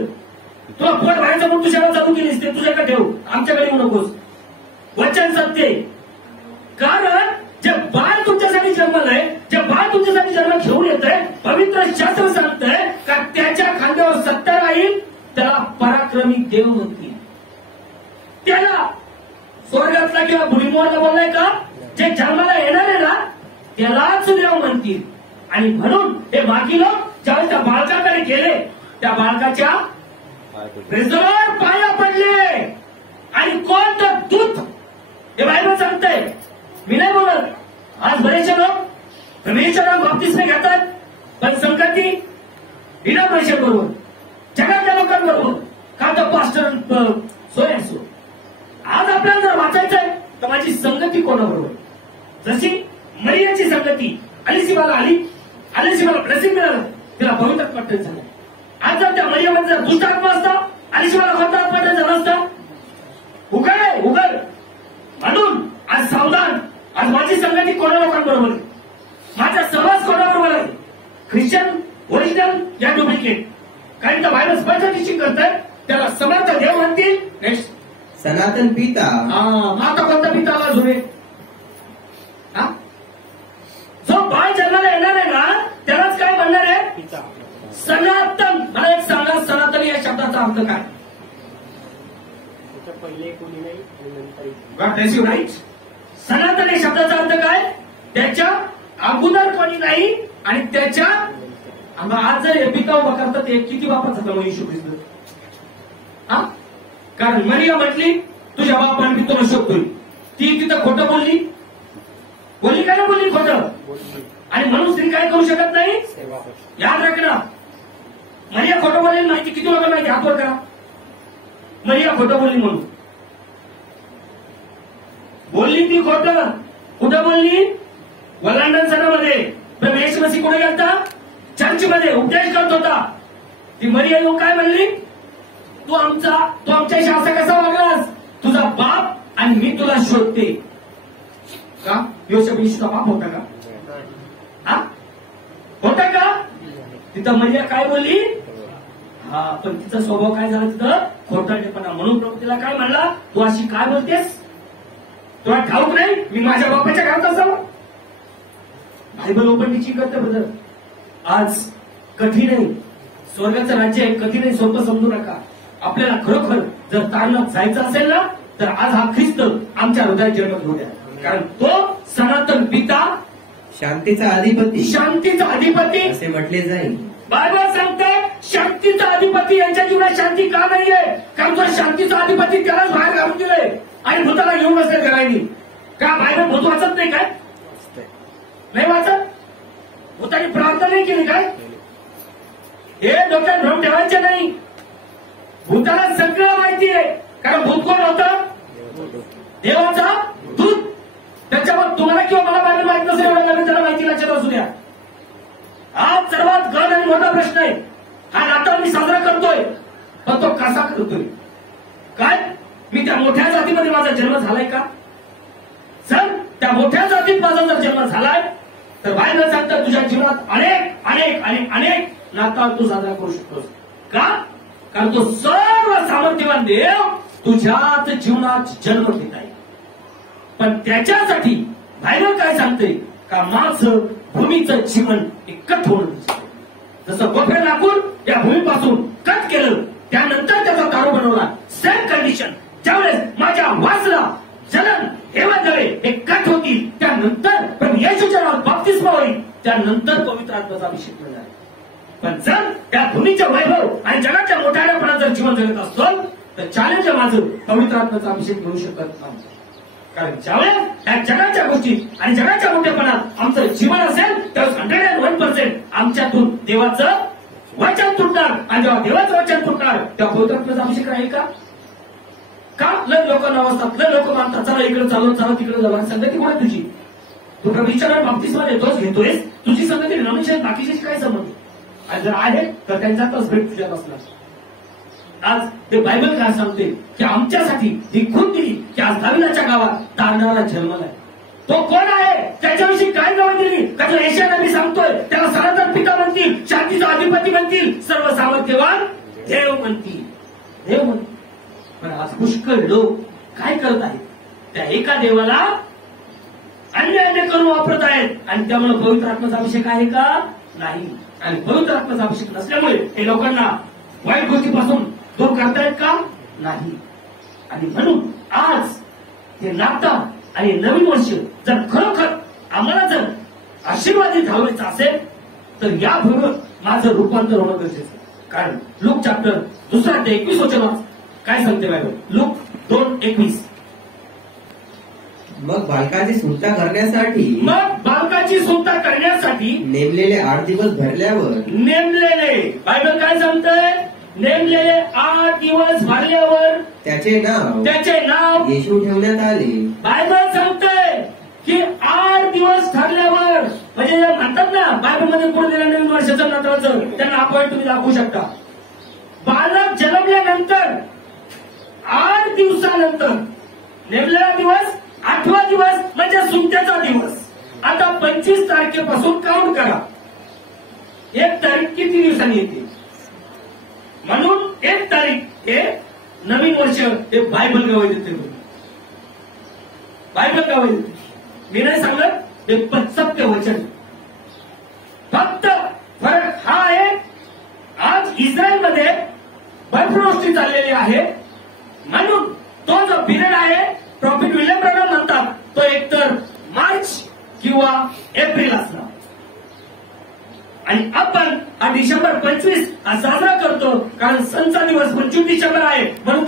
तुला पोट भरायचं म्हणून तू शाळा चालू केलीस, ते तुझ्याकडे ठेव, आमच्याकडे येऊ नकोस. वचन सत्य. कारण जे बाळ तुमच्यासाठी जन्मलंय, जे बाळ तुमच्यासाठी जन्म घेऊन येत आहे, पवित्र शास्त्र सांगतंय का त्याच्या खांद्यावर सत्ता राहील, त्याला पराक्रमी देव म्हणतील. त्याला स्वर्गातला किंवा भुईमोडला बोललाय का? जे जन्माला येणार आहे ना त्यालाच देव म्हणतील. आणि म्हणून हे बाकी लोक ज्यावेळेस त्या बाळकाकडे गेले, त्या बाळकाच्या पाया पडले. आणि कोणतं दूत? हे बायबल सांगतंय, मी नाही बोलत. आज बरेचसे लोक परमेश्वराला बाप्तिस्मे घेतात, पण संगती बिना पैसे बरोबर जगातल्या लोकांबरोबर का तर पास्टर सोय असो. आज आपल्याला जर वाचायचंय तर माझी संगती कोणाबरोबर? जशी मरियाची संगती अलिसिबाला आली, अलिसिबाला ब्लेसिंग मिळालं, तिला पवित्र पट्ट झालं. आज जर त्या मरियामध्ये जर दुष्ट आत्मा असता, अलिसिबाला कोणता आत्मा झाला असता? उघड. म्हणून आज सावधान. आज माझी संगती कोणा लोकांबरोबर आहे? माझा समाज कोणाबरोबर आहे? ख्रिश्चन ओरिजिनल या डुप्लिकेट? कारण तर बायबल स्पष्ट निश्चित करतात त्याला समर्थ देव म्हणतील. नेक्स्ट, सनातन पिता. आता कोणता पिता आला जुने? जो बाळ जन्माला येणार आहे ना त्यालाच काय म्हणणार आहे? सनातन. मला एक सांगा, सनातन या शब्दाचा अर्थ काय? पहिले कोणी नाही राईट. सनातन या शब्दाचा अर्थ काय? त्याच्या अगोदर कोणी नाही आणि त्याच्या. आज जर पिता उभा करतात, किती बापाचा मग येशू ख्रिस्त? कारण मरिया म्हटली तुझ्या बापाने मी तुला शोधतोय, ती तिथं खोटं बोलली काय ना बोलली खोटं, आणि म्हणून स्त्री काय करू शकत नाही. याद राखना, मरिया खोटं बोलली माहिती किती लोकांना माहिती, हात वर करा. मरिया खोटं बोलली म्हणून बोलली, ती खोटं कुठं बोलली? वलांडण सणामध्ये. पण येशू मसीह कुठे गेलता? चर्चमध्ये उपदेश करत होता. ती मरिया येऊन काय म्हणली? तू आमच्याशी असा कसा वागलास? तुझा बाप आणि मी तुला शोधते. का योसेफ येशूचा बाप होता का? हा होता का? तिथं मरिया काय बोलली? हा, पण तिचा स्वभाव काय झाला तिथं? खोटारडेपणा. म्हणून प्रभू तिला काय म्हणला? तू अशी काय बोलतेस? तुला ठाऊक नाही मी माझ्या बापाच्या घरात असावं? बायबल ओपन टीचिंग करते ब्रदर. आज कठीण आहे, स्वर्गाचं राज्य आहे, कठीण आहे, सोपं समजू नका. आपल्याला खरोखर जर तारणात जायचं असेल ना, तर आज हा ख्रिस्त आमच्या हृदयात जन्म घेऊ द्या. कारण तो सनातन पिता, शांतीचा अधिपती असे म्हटले जाईल. बायबल सांगते शांतीचा अधिपती. यांच्या जीवनात शांती का नाहीये? कारण तो शांतीचा अधिपती त्यालाच बाहेर घालून दिलंय आणि भूताला घेऊन असेल घरायनी. का बायबल भूत वाचत नाही काय? नाही वाचत? भूताने प्रार्थना नाही केली काय? हे डोक्यात भ्रम ठेवायचे नाही. भूताला सगळं माहिती आहे. कारण भूत कोण होतं? देवाचा दूत. त्याच्यावर तुम्हाला किंवा मला बायबल माहित नसेल एवढं नवीन त्याला माहिती लक्षात असू द्या. हा सर्वात गहन आणि मोठा प्रश्न आहे. हा नाता मी साजरा करतोय, पण तो कसा करतोय? काय मी त्या मोठ्या जातीमध्ये माझा जन्म झालाय का? सर, त्या मोठ्या जातीत माझा जर जन्म झालाय तर बायबल सांगतं तुझ्या जीवनात अनेक अनेक आणि अनेक नाता तू साजरा करू शकतोस. का? कारण तो सर्व सामर्थ्यवान देव तुझ्याच जीवनात जन्म घेत आहे. पण त्याच्यासाठी बायबल काय सांगते? का माझं भूमीचं जीवन हे कट होणं. जसं गोफे लाकूड या भूमीपासून कट केलं, त्यानंतर त्याचा दारू बनवला. सेम कंडिशन ज्यावेळेस माझ्या वासला जलन हेवंदळे हे कट होतील, त्यानंतर पण येशूच्या नावात बाप्तिस्मा होईल, त्यानंतर पवित्र आत्म्याचा अभिषेक मिळणार. पण जर त्या भूमीचं वैभव आणि जगाच्या मोठ्यापणात जर जीवन जगत असतो तर चॅलेंज माझं पवित्र आत्म्याचा अभिषेक मिळू शकत नाही. कारण ज्यावेळेस या जगाच्या गोष्टी आणि जगाच्या मोठेपणात आमचं जीवन असेल त्यावेळेस 101% आमच्यातून देवाचं वचन तुटणार. आणि जेव्हा देवाचं वचन तुटणार तेव्हा पवित्र आत्म्याचा अभिषेक राहील का? लय लोक नवसतात, लय लोक मानतात, चला इकडे चालू, चला तिकडे जाऊ. संगती कोण आहे तुझी? तू विचार बाप्तिस्मा देतोस, घेतोयस, तुझी संगती नॉमिनेशन बाकीची काय संबंध? आणि जर आहे तर त्यांच्यातच भेट तुझ्यात असणार. आज ते बायबल काय सांगते की आमच्यासाठी ही खून दिली की आज दाविदाच्या गावात तारणारा जन्मलाय. तो कोण आहे? त्याच्याविषयी काय नावं दिली? कारण एशिया नबी सांगतोय त्याला सनातन पिता म्हणतील, शांतीचा अधिपती म्हणतील, सर्व सामर्थ्यवान देव म्हणतील. देव म्हणतील. पण आज पुष्कळ लोक काय करत आहेत? त्या एका देवाला अन्य करून वापरत आहेत. आणि त्यामुळे पवित्र आत्म्याचा अभिषेक आहे का? नाही. आणि पवित्र आत्म्याचा अभिषेक नसल्यामुळे हे लोकांना वाईट गोष्टीपासून दूर करतायत का? नाही. आणि म्हणून आज हे नाता आणि नवीन वर्ष जर खरोखर आम्हाला जर आशीर्वादित घालवायचं असेल तर या भूमीवर माझं रूपांतर होणं गरजेचं आहे. कारण लूक चॅप्टर 2:21 वचन काय सांगते बायबल? लूक 2:21. मग बालकाची सुटका करण्यासाठी नेमलेले 8 दिवस भरल्यावर बायबल काय सांगतंय? नेमलेले 8 दिवस भरल्यावर त्याचे नाव येशू ठेवण्यात आले. बायबल सांगतंय की 8 दिवस ठरल्यावर, म्हणजे म्हणतात ना बायबलमध्ये कोण दिलं नवीन वर्षाचं नाताळचं त्यांना अपॉइंट तुम्ही दाखवू शकता. बालक जन्मल्यानंतर 8 दिवसानंतर नेमलेला दिवस 8वा दिवस म्हणजे सुट्ट्याचा दिवस. आता 25 तारखेपासून काउंट करा. 1 तारीख किती दिवसांनी येते? म्हणून 1 तारीख हे नवीन वर्ष हे बायबल गवाही देते. बायबल गवाही देते. मी नाही सांगत, हे सत्य वचन. फक्त फरक हा आहे, आज इस्रायलमध्ये बर्फवृष्टी चाललेली आहे. म्हणून तो जो पिरियड आहे प्रॉफिट विल्यम ब्रॅनम म्हणतात तो एकतर मार्च किंवा एप्रिल असणार. आणि आपण हा डिसेंबर 25 हा साजरा करतो कारण सणचा दिवस 25 डिसेंबर आहे. म्हणून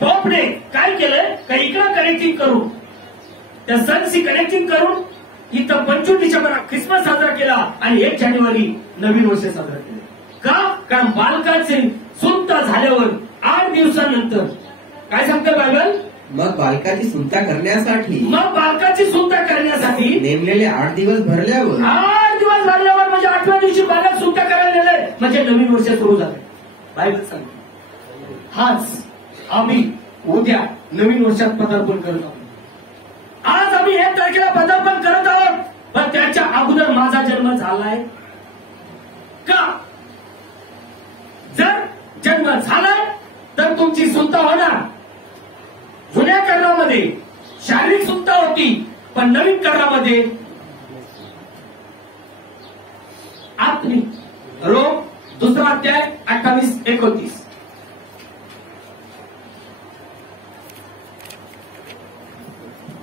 पॉपने काय केलंय का इकडं कनेक्टिंग करून त्या सणशी कनेक्टिंग करून इथं 25 डिसेंबर ख्रिसमस साजरा केला आणि 1 जानेवारी नवीन वर्ष साजरा केलं. का? कारण बालकाचे सुंता झाल्यावर 8 दिवसानंतर काय सांगतं बायबल? मग बालकाची सुंता करण्यासाठी नेमलेले 8 दिवस भरल्यावर 8 दिवस भरल्यावर म्हणजे 8व्या दिवशी बालक सुंता करायला नेलंय म्हणजे नवीन वर्ष सुरू झालं. बायबल सांगते हाच आम्ही उद्या नवीन वर्षात पदार्पण करत आहोत. आज आम्ही 1 तारखेला पदार्पण करत आहोत पण त्याच्या अगोदर माझा जन्म झालाय का? जर जन्म झालाय तर तुमची सुंता होणार. जुन्या कर्णामध्ये शारीरिक सुंता होती पण नवीन कर्णामध्ये आत्मिक. रोम 2 अध्याय 28-29.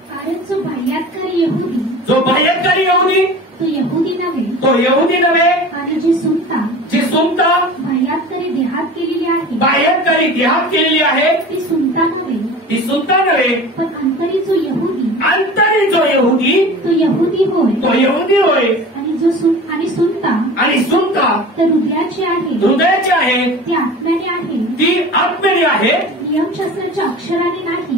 कारण जो बाह्यात्कारी यहुदी तो यहुदी नव्हे आणि जी सुंता बाह्यात्कारी देहात केलेली आहे ती सुंता नव्हे पण अंतरी जो यहुदी तो यहुदी होय आणि सुंता तर हृदयाची आहे ती आत्म्याने आहे नियमशास्त्राच्या अक्षराने नाही.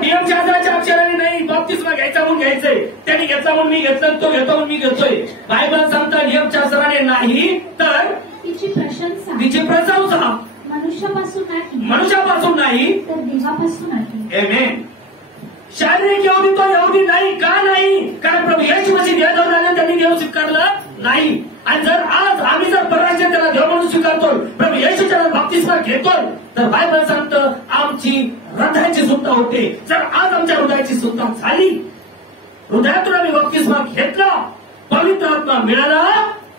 नियमशास्त्राच्या अक्षराने नाही. बाप्तिस्मा घ्यायचा म्हणून घ्यायचंय, त्याने घेतला म्हणून मी घेतलं, तो घेतो म्हणून मी घेतोय. बायबल सांगतं नियमशास्त्राने नाही तर तिची प्रशंसा मनुष्यापासून नाही तर देवापासून आहे. आमेन. शारीरिक यहुदी तो यहुदी नाही. का नाही? कारण प्रभू येशू मसीह देह धरून आले त्यांनी देव स्वीकारला नाही. आणि जर आज आम्ही जर परराज्य त्याला देव म्हणून स्वीकारतो, प्रभू येशू त्याला बाप्तिस्मा घेतो, तर बायबल सांगतं आमची हृदयाची सुंता होते. जर आज आमच्या हृदयाची सुंता झाली, हृदयातून आम्ही बाप्तिस्मा घेतला, पवित्र आत्मा मिळाला,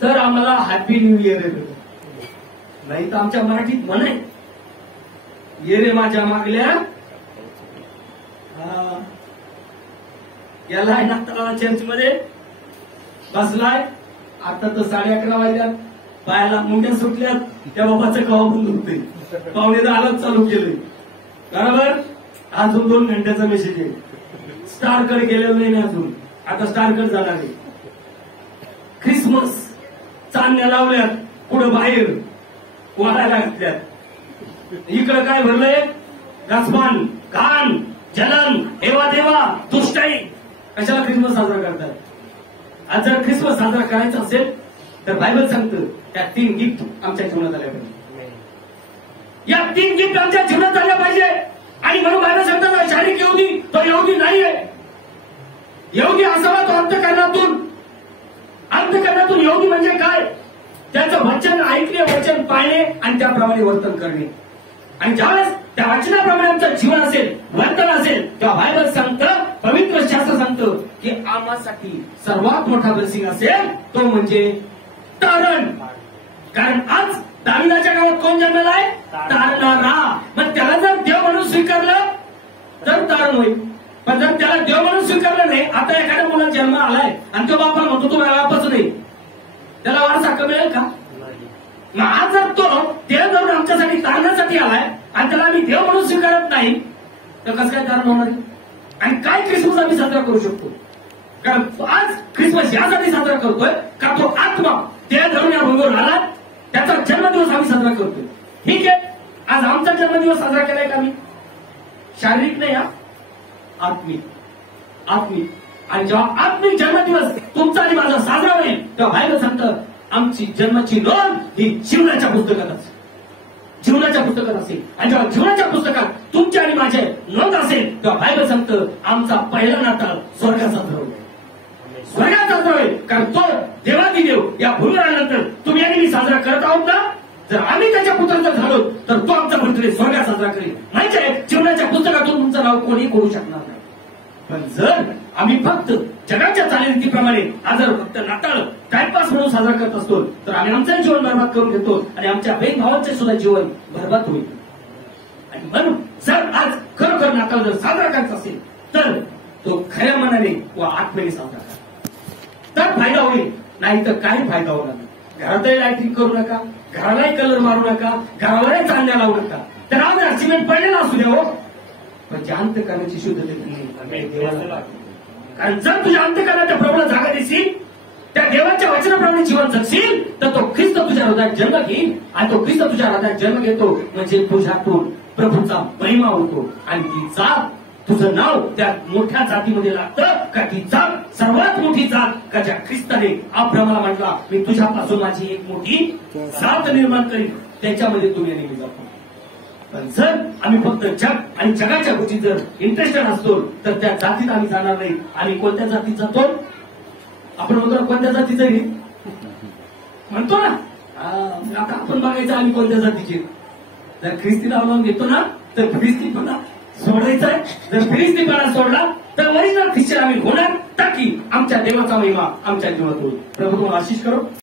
तर आम्हाला हॅपी न्यू इयर येतो. नाही तर आमच्या मराठीत म्हणे ये रे माझ्या मागल्या याला आहे नाताळाला चर्चमध्ये बसलाय. आता तर 11:30 वाजल्यात, पायाला मुंड्या सुटल्यात, त्या बाबाचं कवा बंद होते. 9:45 चालू केलंय बरोबर. अजून 2 घंट्याचा मेसेज आहे. स्टारकडे गेलेलं नाही अजून, आता स्टारकडे जाणार आहे. ख्रिसमस चांदण्या लावल्यात, पुढे बाहेर वाढायला घातल्यात. इकडं काय भरलंय? घासमान, घाण, जलन, हेवा देवा, दुष्टाई. कशाला ख्रिसमस साजरा करतात? आज जर ख्रिसमस साजरा करायचा असेल तर बायबल सांगतं त्या 3 गिफ्ट आमच्या जीवनात आल्या पाहिजे. या 3 गिफ्ट आमच्या जीवनात आल्या पाहिजे. आणि म्हणून बायबल सांगतात शारीरिक यहुदी तो यहुदी नाहीये. यहुदी असावा तो अंतःकरणातून यहुदी म्हणजे काय? त्याचं वचन ऐकणे, वचन पाळणे आणि त्याप्रमाणे वर्तन करणे. आणि ज्यावेळेस त्या वचनाप्रमाणे आमचं जीवन असेल, वर्तन असेल, तेव्हा बायबल सांगतं, पवित्र शास्त्र सांगतं की आम्हासाठी सर्वात मोठा ब्लेसिंग असेल तो म्हणजे तारण. कारण आज दाविदाच्या गावात कोण जन्मला आहे? तारणारा. मग त्याला जर देव म्हणून स्वीकारलं तर तारण होईल. पण जर त्याला देव म्हणून स्वीकारलं नाही, आता एखाद्या मुलाचा जन्म आलाय आणि तो बापा म्हणतो तो वापस नाही, त्याला वारसा हक्क मिळेल का? मग आज जर तो देव धरून आमच्यासाठी तारण्यासाठी आलाय आणि त्याला आम्ही देव म्हणून स्वीकारत नाही तर कसं काय तारण होणार? आणि काय ख्रिसमस आम्ही साजरा करू शकतो? कारण आज ख्रिसमस यासाठी साजरा करतोय का तो आत्मा देव धरून या भूमीवर आला, त्याचा जन्मदिवस आम्ही साजरा करतोय. ठीक आहे, आज आमचा जन्मदिवस साजरा केलाय का आम्ही? शारीरिक नाही, आत्मिक. आणि जेव्हा आत्मिक जन्मदिवस तुमचा आणि माझा साजरा होईल तेव्हा बायबल सांगतं आमची जन्माची नोंद ही जीवनाच्या पुस्तकात असेल. आणि जेव्हा जीवनाच्या पुस्तकात तुमच्या आणि माझे नोंद असेल तेव्हा बायबल सांगतं आमचा पहिला नाताळ स्वर्गात साजरा होईल. कारण तो देवादिदेव या भूमीवर आल्यानंतर तुम्ही आणि मी साजरा करत आहोत ना. जर आम्ही त्याच्या पुत्राचा झालो तर तो आमचा बर्थडे स्वर्गात साजरा करेल. माहिती आहे, जीवनाच्या पुस्तकातून तुमचं नाव कोणी करू शकणार नाही. पण जर आम्ही फक्त जगाच्या चालीरीतीप्रमाणे आज जर फक्त नाताळ टाइमपास म्हणून साजरा करत असतो तर आम्ही आमचं जीवन बरबाद करून घेतो आणि आमच्या बहीण भावांचे सुद्धा जीवन बरबाद होईल. आणि म्हणून जर आज खरोखर नाताळ जर साजरा करायचा असेल तर तो खऱ्या मनाने व आत्मेने साजरा करा, तर फायदा होईल. नाही तर काही फायदा होणार नाही. घरातही लायटिंग करू नका, घरालाही कलर मारू नका, घरावरही चांदण्या लावू नका. तर आज सिमेंट पडलेला असू द्या हो, पण ज्या अंतकरणाची शुद्धता देवाला लागते. कारण जर तुझ्या अंतकरणाच्या प्रभूला जागा देशील, त्या देवाच्या वचनाप्रमाणे जीवन जगशील, तर तो ख्रिस्त तुझ्या हृदयात जन्म घेईल. आणि तो ख्रिस्त तुझ्या हृदयात जन्म घेतो म्हणजे तुझ्यातून प्रभूचा महिमा होतो. आणि ती जात, तुझं नाव त्या मोठ्या जातीमध्ये लागतं का? ती जात सर्वात मोठी जात का ज्या ख्रिस्ताने अब्राहाला म्हटला, मी तुझ्यापासून माझी एक मोठी जात निर्माण करीन, त्याच्यामध्ये तू नेहमी जातो. पण जर आम्ही फक्त जग आणि जगाच्या गोष्टी जर इंटरेस्टेड असतो, तर त्या जातीत आम्ही जाणार नाही. आम्ही कोणत्या जातीत जातो? आपण म्हणतो ना, कोणत्या जातीचं रे म्हणतो ना. आता आपण बघायचं आम्ही कोणत्या जातीचे. जर ख्रिस्तीला अवलंबून घेतो ना, तर ख्रिस्तीपणा सोडायचा आहे. जर ख्रिस्तीपणा सोडला तर ओरिजिनल ख्रिश्चन आम्ही होणार, ताकी आमच्या देवाचा महिमा आमच्या जीवनात होईल. प्रभू तुम्हाला आशीष करो.